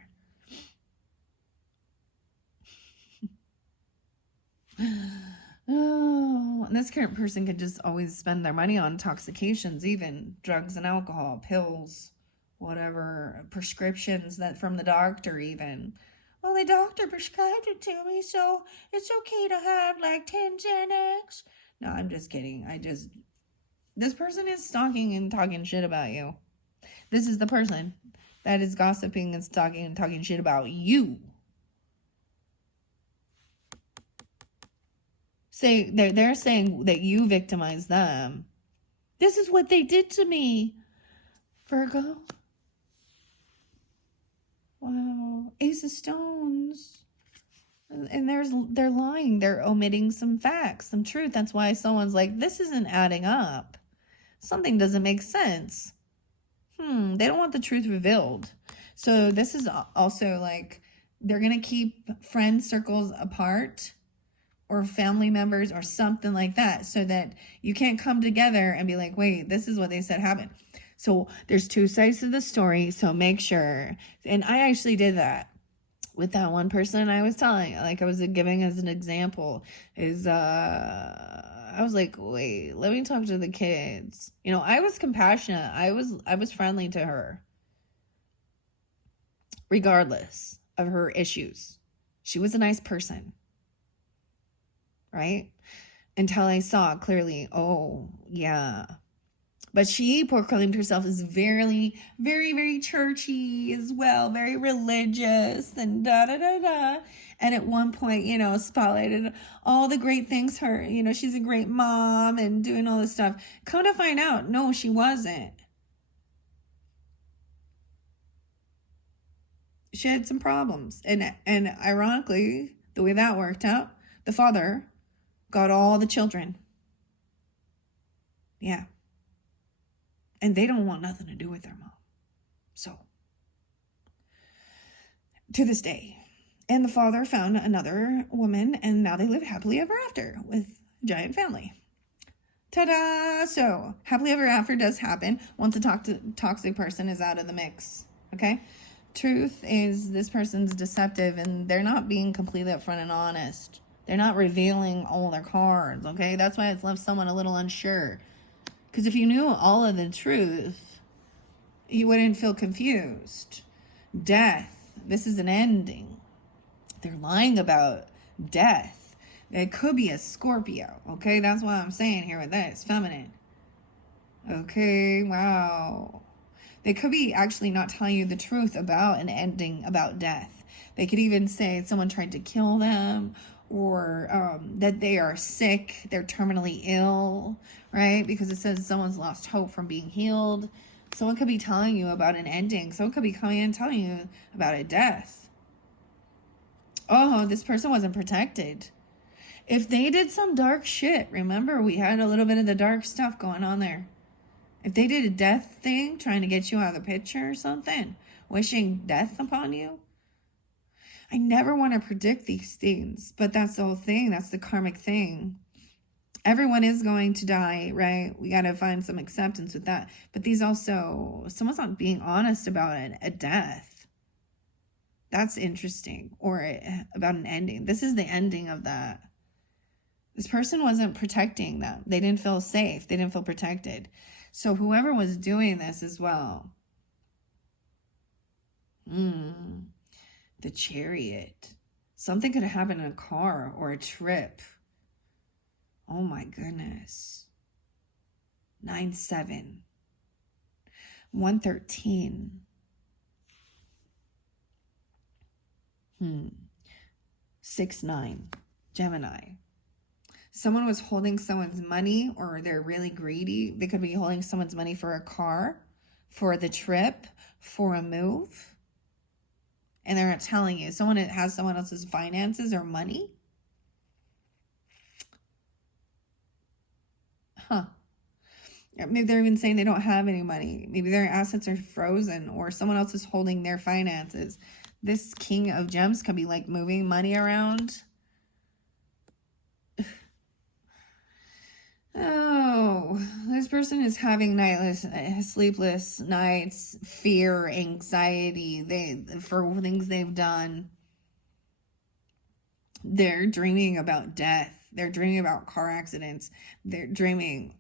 Oh, and this current person could just always spend their money on intoxications, even drugs and alcohol, pills, whatever, prescriptions that from the doctor even. Well, the doctor prescribed it to me, so it's okay to have like 10 Xanax. No, I'm just kidding. This person is stalking and talking shit about you. This is the person that is gossiping and stalking and talking shit about you. They're saying that you victimized them. This is what they did to me, Virgo. Wow, Ace of Stones, and they're lying. They're omitting some facts, some truth. That's why someone's like, this isn't adding up. Something doesn't make sense. They don't want the truth revealed. So this is also like they're gonna keep friend circles apart, or family members or something like that, so that you can't come together and be like, wait, this is what they said happened. So there's two sides to the story, so make sure. And I actually did that with that one person I was telling, like I was giving as an example, is I was like, wait, let me talk to the kids. You know, I was compassionate. I was friendly to her, regardless of her issues. She was a nice person. Right? Until I saw clearly, oh, yeah, But she proclaimed herself as very, very, very churchy as well, very religious and da da da da. And at one point, spotlighted all the great things she's a great mom and doing all this stuff. Come to find out, no, she wasn't. She had some problems. And ironically, the way that worked out, the father got all the children. Yeah. And they don't want nothing to do with their mom. So, to this day. And the father found another woman, and now they live happily ever after with a giant family. Ta-da! So, happily ever after does happen once a toxic person is out of the mix. Okay? Truth is, this person's deceptive, and they're not being completely upfront and honest. They're not revealing all their cards. Okay? That's why it's left someone a little unsure. Because if you knew all of the truth, you wouldn't feel confused. Death. This is an ending. They're lying about death. It could be a Scorpio. Okay, that's what I'm saying here with this. Feminine. Okay, wow. They could be actually not telling you the truth about an ending, about death. They could even say someone tried to kill them, or that they are sick, they're terminally ill, right? Because it says someone's lost hope from being healed. Someone could be telling you about an ending. Someone could be coming in and telling you about a death. Oh, this person wasn't protected. If they did some dark shit, remember we had a little bit of the dark stuff going on there. If they did a death thing, trying to get you out of the picture or something, wishing death upon you, I never want to predict these things, but that's the whole thing. That's the karmic thing. Everyone is going to die, right? We got to find some acceptance with that. But these also, someone's not being honest about a death. That's interesting. Or about an ending. This is the ending of that. This person wasn't protecting them. They didn't feel safe. They didn't feel protected. So whoever was doing this as well. The Chariot. Something could have happened in a car or a trip. Oh my goodness. 9-7. 113. 6-9. Gemini. Someone was holding someone's money, or they're really greedy. They could be holding someone's money for a car, for the trip, for a move. And they're not telling you. Someone that has someone else's finances or money. Maybe they're even saying they don't have any money. Maybe their assets are frozen, or someone else is holding their finances. This King of Gems could be like moving money around. Oh, this person is having sleepless nights, fear, anxiety, for things they've done. They're dreaming about death. They're dreaming about car accidents. They're dreaming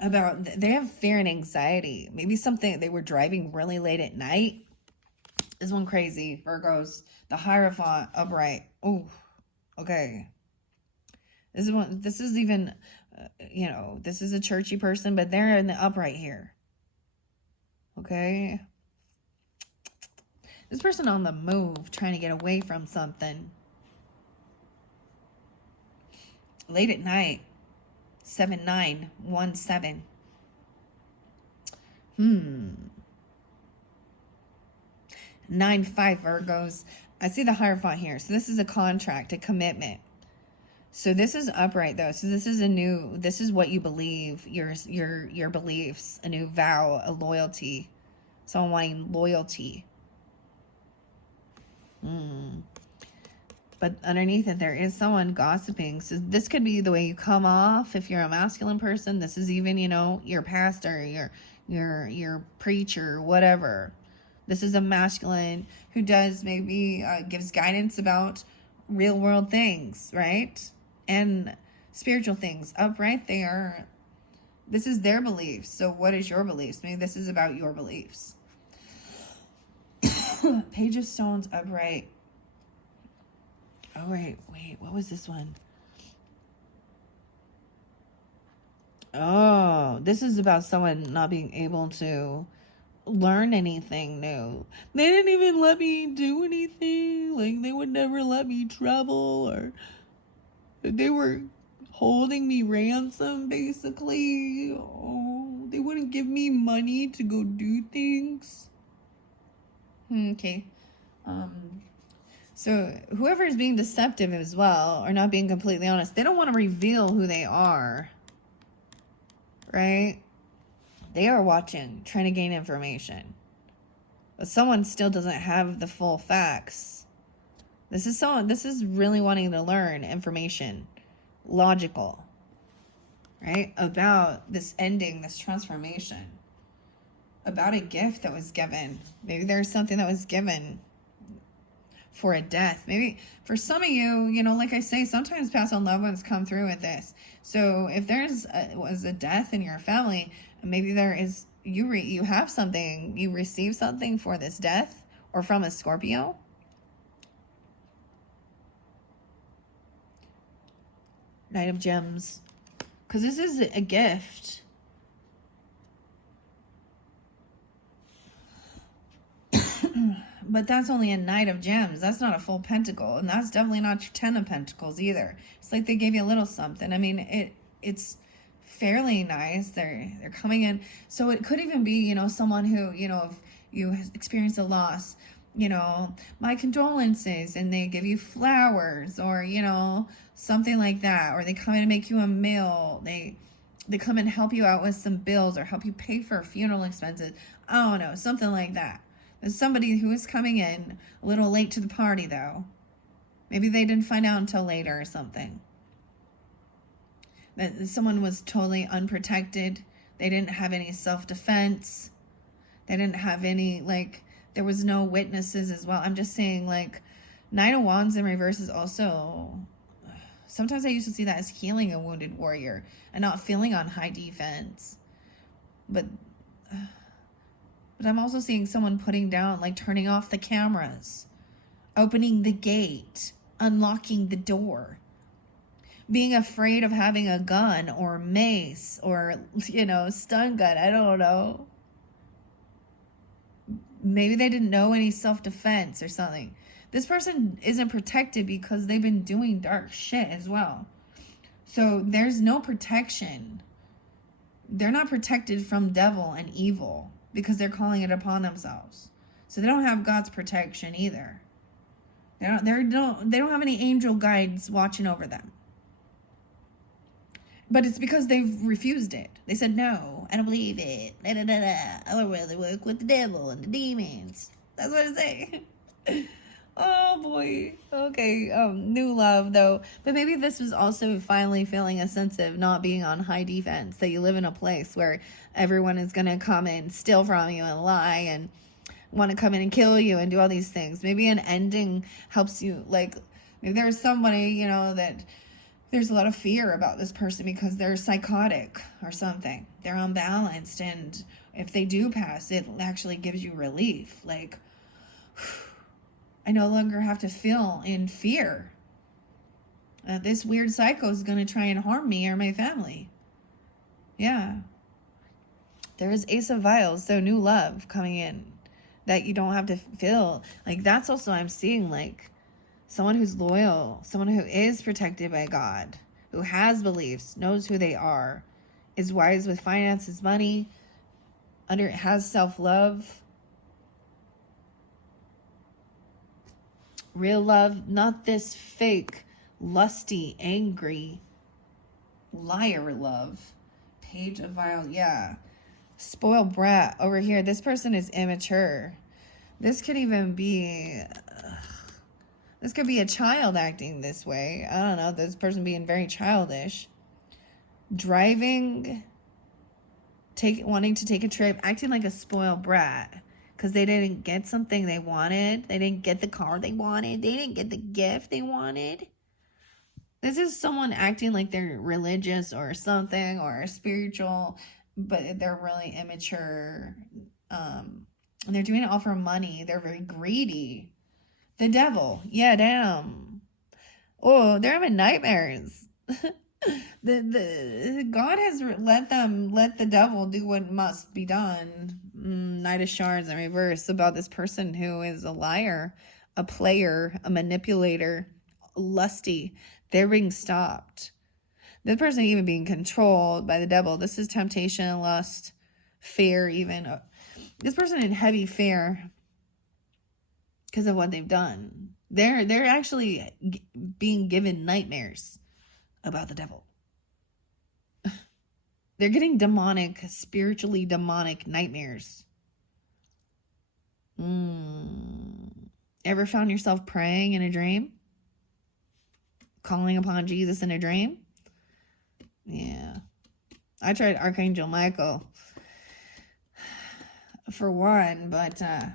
about, they have fear and anxiety. Maybe something, they were driving really late at night. This one crazy, Virgos. The Hierophant upright. Oh, okay. This is even, this is a churchy person, but they're in the upright here. Okay. This person on the move, trying to get away from something. Late at night. 7-9. 1-7. 9-5 Virgos. I see the Hierophant here. So this is a contract, a commitment. So this is upright though. So this is what you believe, your beliefs, a new vow, a loyalty. Someone wanting loyalty. But underneath it, there is someone gossiping. So this could be the way you come off if you're a masculine person. This is even, your pastor, your preacher, whatever. This is a masculine who does maybe gives guidance about real world things, right? And spiritual things. Upright, this is their beliefs. So what is your beliefs? Maybe this is about your beliefs. Page of Stones, upright. Oh, wait, what was this one? Oh, this is about someone not being able to learn anything new. They didn't even let me do anything. Like, they would never let me travel, or they were holding me ransom, basically. Oh, they wouldn't give me money to go do things. Okay. So whoever is being deceptive as well, or not being completely honest, they don't want to reveal who they are. Right? They are watching, trying to gain information. But someone still doesn't have the full facts. This is really wanting to learn information. Logical. Right? About this ending, this transformation. About a gift that was given. Maybe there's something that was given for a death. Maybe for some of you, you know, like I say, sometimes past on loved ones come through with this. So if was a death in your family, maybe there is, you have something, you receive something for this death, or from a Scorpio. Knight of Gems. Because this is a gift. But that's only a Knight of Gems. That's not a full pentacle. And that's definitely not your Ten of Pentacles either. It's like they gave you a little something. I mean, it's fairly nice. They're coming in. So it could even be, you know, someone who, you know, if you experienced a loss, you know, my condolences, and they give you flowers, or, you know, something like that. Or they come in and make you a meal. They come and help you out with some bills, or help you pay for funeral expenses. I don't know, something like that. There's somebody who is coming in a little late to the party, though. Maybe they didn't find out until later or something. That someone was totally unprotected. They didn't have any self-defense. They didn't have any, like, there was no witnesses as well. I'm just saying, like, Knight of Wands in reverse is also... Sometimes I used to see that as healing a wounded warrior and not feeling on high defense. But I'm also seeing someone putting down, like turning off the cameras, opening the gate, unlocking the door, being afraid of having a gun or mace or, you know, stun gun. I don't know. Maybe they didn't know any self-defense or something. This person isn't protected because they've been doing dark shit as well. So there's no protection. They're not protected from devil and evil, because they're calling it upon themselves. So they don't have God's protection either. They don't have any angel guides watching over them. But it's because they've refused it. They said, no, I don't believe it. I would rather work with the devil and the demons. That's what I say. Oh boy. Okay. New love though. But maybe this was also finally feeling a sense of not being on high defense, that you live in a place where everyone is going to come and steal from you and lie and want to come in and kill you and do all these things. Maybe an ending helps you. Like, maybe there's somebody, you know, that there's a lot of fear about this person because they're psychotic or something. They're unbalanced. And if they do pass, it actually gives you relief. Like, I no longer have to feel in fear. This weird psycho is going to try and harm me or my family. Yeah. There is Ace of Vials, so new love coming in that you don't have to feel. Like, that's also, I'm seeing, like, someone who's loyal, someone who is protected by God, who has beliefs, knows who they are, is wise with finances, money, has self-love. Real love, not this fake, lusty, angry, liar love. Page of Vials, yeah. Spoiled brat over here. This person is immature. This could even be... this could be a child acting this way. I don't know. This person being very childish. Driving, wanting to take a trip, acting like a spoiled brat. Because they didn't get something they wanted. They didn't get the car they wanted. They didn't get the gift they wanted. This is someone acting like they're religious or something, or spiritual, but they're really immature. And they're doing it all for money. They're very greedy. The devil. Yeah, damn. Oh, they're having nightmares. The God has let the devil do what must be done. Knight of Shards in reverse about this person who is a liar, a player, a manipulator, lusty. They're being stopped. This person even being controlled by the devil. This is temptation, lust, fear even. This person in heavy fear because of what they've done. They're actually being given nightmares about the devil. They're getting demonic, spiritually demonic nightmares. Ever found yourself praying in a dream? Calling upon Jesus in a dream? Yeah. I tried Archangel Michael for one, but I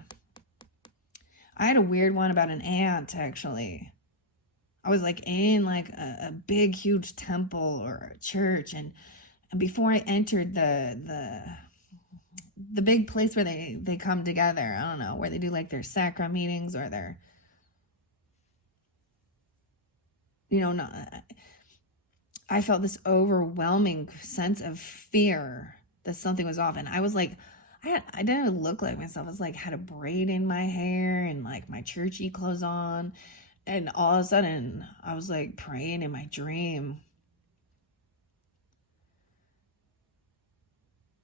had a weird one about an aunt, actually. I was like in like a big, huge temple or a church, and before I entered the big place where they come together, I don't know, where they do like their sacra meetings or their, not, I felt this overwhelming sense of fear that something was off. And I was like, I didn't look like myself. I was like, had a braid in my hair and like my churchy clothes on. And all of a sudden I was like praying in my dream.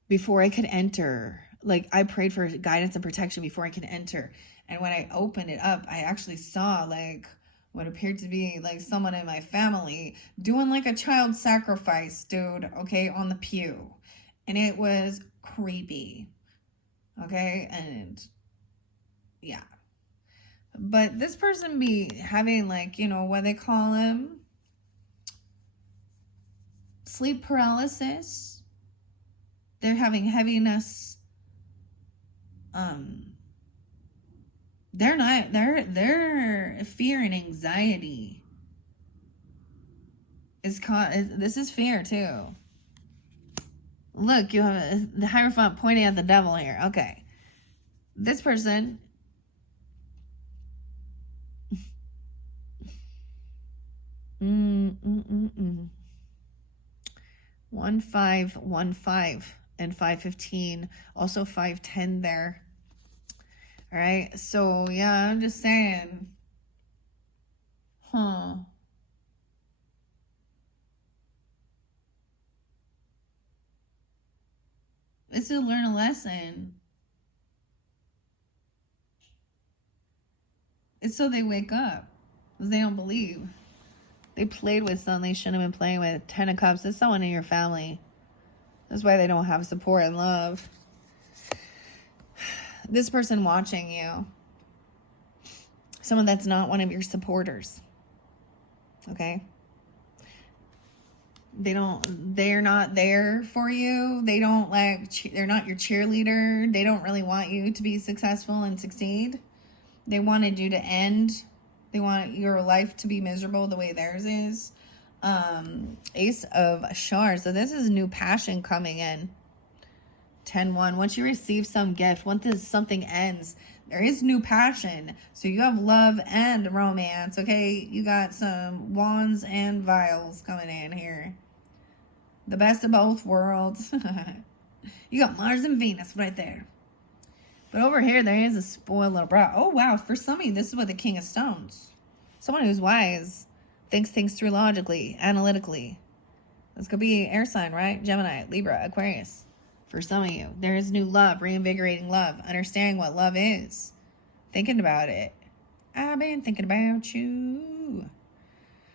Before I could enter, like I prayed for guidance and protection before I could enter. And when I opened it up, I actually saw like what appeared to be like someone in my family doing like a child sacrifice, dude, okay, on the pew. And it was creepy. Okay, and yeah. But this person be having like, what they call them? Sleep paralysis. They're having heaviness. Their fear and anxiety this is fear too. Look, you have the Hierophant pointing at the devil here. Okay. This person 1515 and 515, also 510 there. All right, so yeah, I'm just saying, it's to learn a lesson. It's so they wake up, because they don't believe. They played with something they shouldn't have been playing with. 10 of Cups. It's someone in your family. That's why they don't have support and love. This person watching you. Someone that's not one of your supporters. Okay? They're not there for you. They're not your cheerleader. They don't really want you to be successful and succeed. They wanted you to end. They want your life to be miserable the way theirs is. Ace of Shards. So this is new passion coming in. 10-1. Once you receive some gift, once something ends, there is new passion. So you have love and romance. Okay, you got some wands and vials coming in here. The best of both worlds. You got Mars and Venus right there. But over here, there is a spoiled little brat. Oh, wow. For some of you, this is what the King of Stones. Someone who's wise. Thinks things through logically, analytically. This could be air sign, right? Gemini, Libra, Aquarius. For some of you, there is new love, reinvigorating love. Understanding what love is. Thinking about it. I've been thinking about you.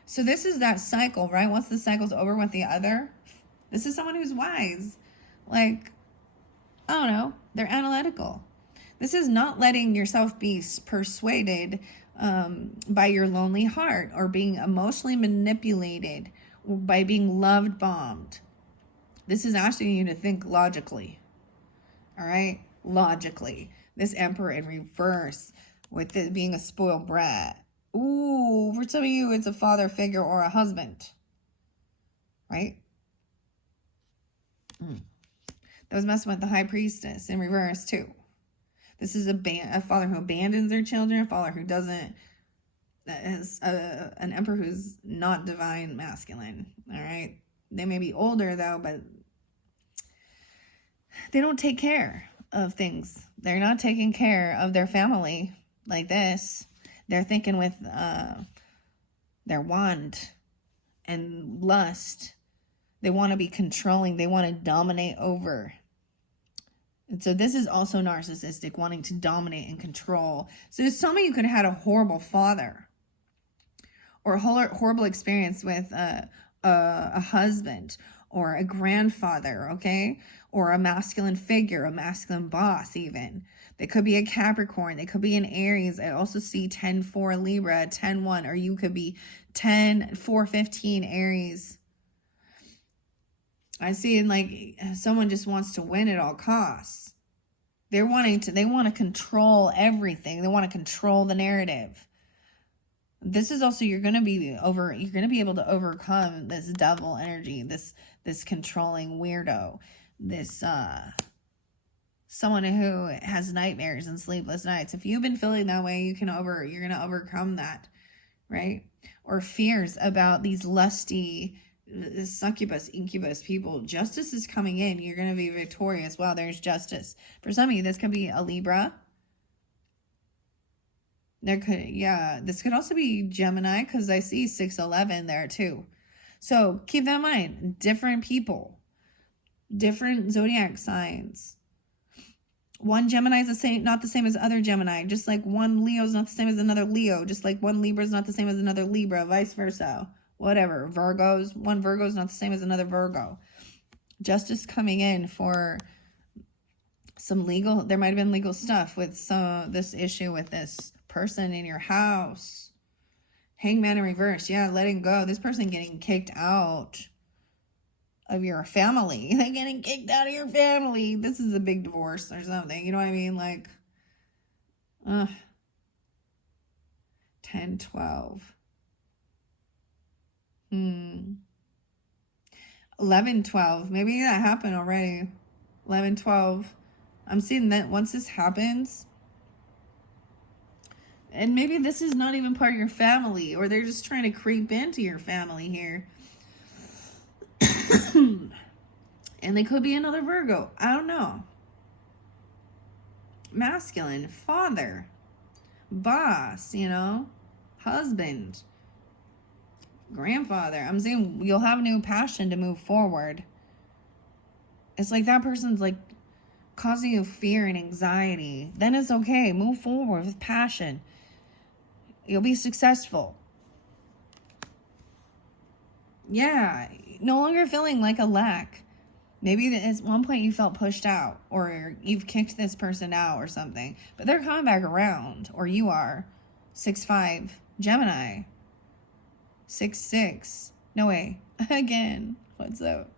So this is that cycle, right? Once the cycle's over with the other, this is someone who's wise. Like, I don't know. They're analytical. This is not letting yourself be persuaded by your lonely heart or being emotionally manipulated by being loved bombed. This is asking you to think logically. All right? Logically. This Emperor in reverse with it being a spoiled brat. Ooh, for some of you, it's a father figure or a husband. Right? That was messing with the High Priestess in reverse too. This is a father who abandons their children, a father who doesn't is an emperor who's not divine masculine. All right. They may be older though, but they don't take care of things. They're not taking care of their family like this. They're thinking with their wand and lust. They want to be controlling. They want to dominate over. And so this is also narcissistic, wanting to dominate and control. So some of you could have had a horrible father or a horrible experience with a husband or a grandfather, okay? Or a masculine figure, a masculine boss even. They could be a Capricorn. They could be an Aries. I also see 10-4 Libra, 10-1, or you could be 10-4-15 Aries. I see like someone just wants to win at all costs. They want to control everything. They want to control the narrative. This is also, you're going to be able to overcome this devil energy, this controlling weirdo, this someone who has nightmares and sleepless nights. If you've been feeling that way, you're going to overcome that, right? Or fears about these lusty succubus, incubus people. Justice is coming in. You're going to be victorious. Wow, there's justice. For some of you, this could be a Libra. This could also be Gemini, because I see 6-11 there too. So keep that in mind. Different people, different zodiac signs. One Gemini is not the same as other Gemini. Just like one Leo is not the same as another Leo. Just like one Libra is not the same as another Libra. Vice versa. Whatever. One Virgo is not the same as another Virgo. Justice coming in for some legal. There might have been legal stuff with this issue with this person in your house. Hangman in reverse. Yeah, letting go. This person getting kicked out of your family. They're getting kicked out of your family. This is a big divorce or something. You know what I mean? Like, 10-12. 11-12. Maybe that happened already. 11-12. I'm seeing that once this happens, and maybe this is not even part of your family, or they're just trying to creep into your family here. And they could be another Virgo. I don't know. Masculine, father, boss, husband, grandfather. I'm saying you'll have new passion to move forward. It's like that person's like causing you fear and anxiety. Then it's okay. Move forward with passion. You'll be successful. Yeah, no longer feeling like a lack. Maybe at one point you felt pushed out, or you've kicked this person out or something, but they're coming back around, or you are. 6-5 Gemini. 6-6. No way. Again. What's up?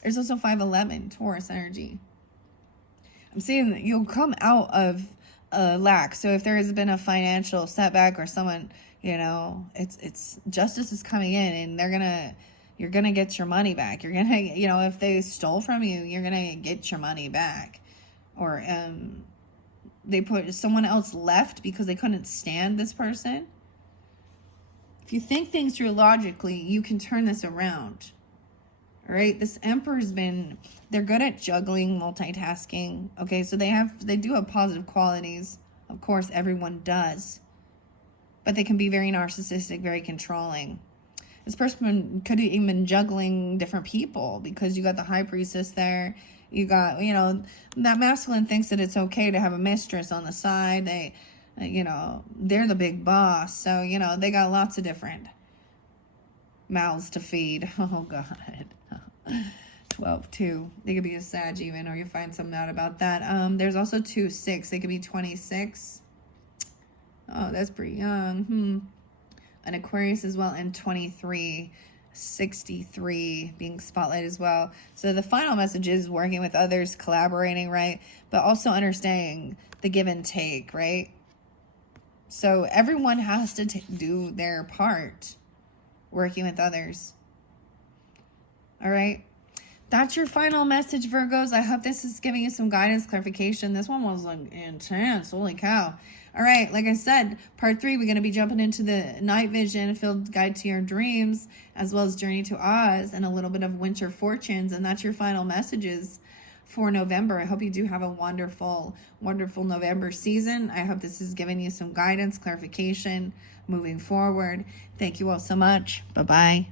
There's also 5-11 Taurus energy. I'm seeing that you'll come out of a lack. So if there has been a financial setback or someone, it's justice is coming in, and you're gonna get your money back. You're gonna, if they stole from you, you're gonna get your money back. Or someone else left because they couldn't stand this person. If you think things through logically, you can turn this around. All right, this Emperor's they're good at juggling, multitasking. Okay, so they do have positive qualities. Of course, everyone does. But they can be very narcissistic, very controlling. This person could have even been juggling different people, because you got the High Priestess there. You got, that masculine thinks that it's okay to have a mistress on the side. They're the big boss. So, they got lots of different mouths to feed. Oh, God. 12-2. They could be a Sag even, or you find something out about that. There's also 2-6. They could be 26. Oh, that's pretty young. An Aquarius as well, and 23. 63 being spotlighted as well. So the final message is working with others, collaborating, right? But also understanding the give and take, right? So everyone has to do their part, working with others. All right. That's your final message, Virgos. I hope this is giving you some guidance, clarification. This one was like intense. Holy cow. All right, like I said, part 3, we're going to be jumping into the night vision, field guide to your dreams, as well as Journey to Oz, and a little bit of winter fortunes. And that's your final messages for November. I hope you do have a wonderful, wonderful November season. I hope this has given you some guidance, clarification moving forward. Thank you all so much. Bye-bye.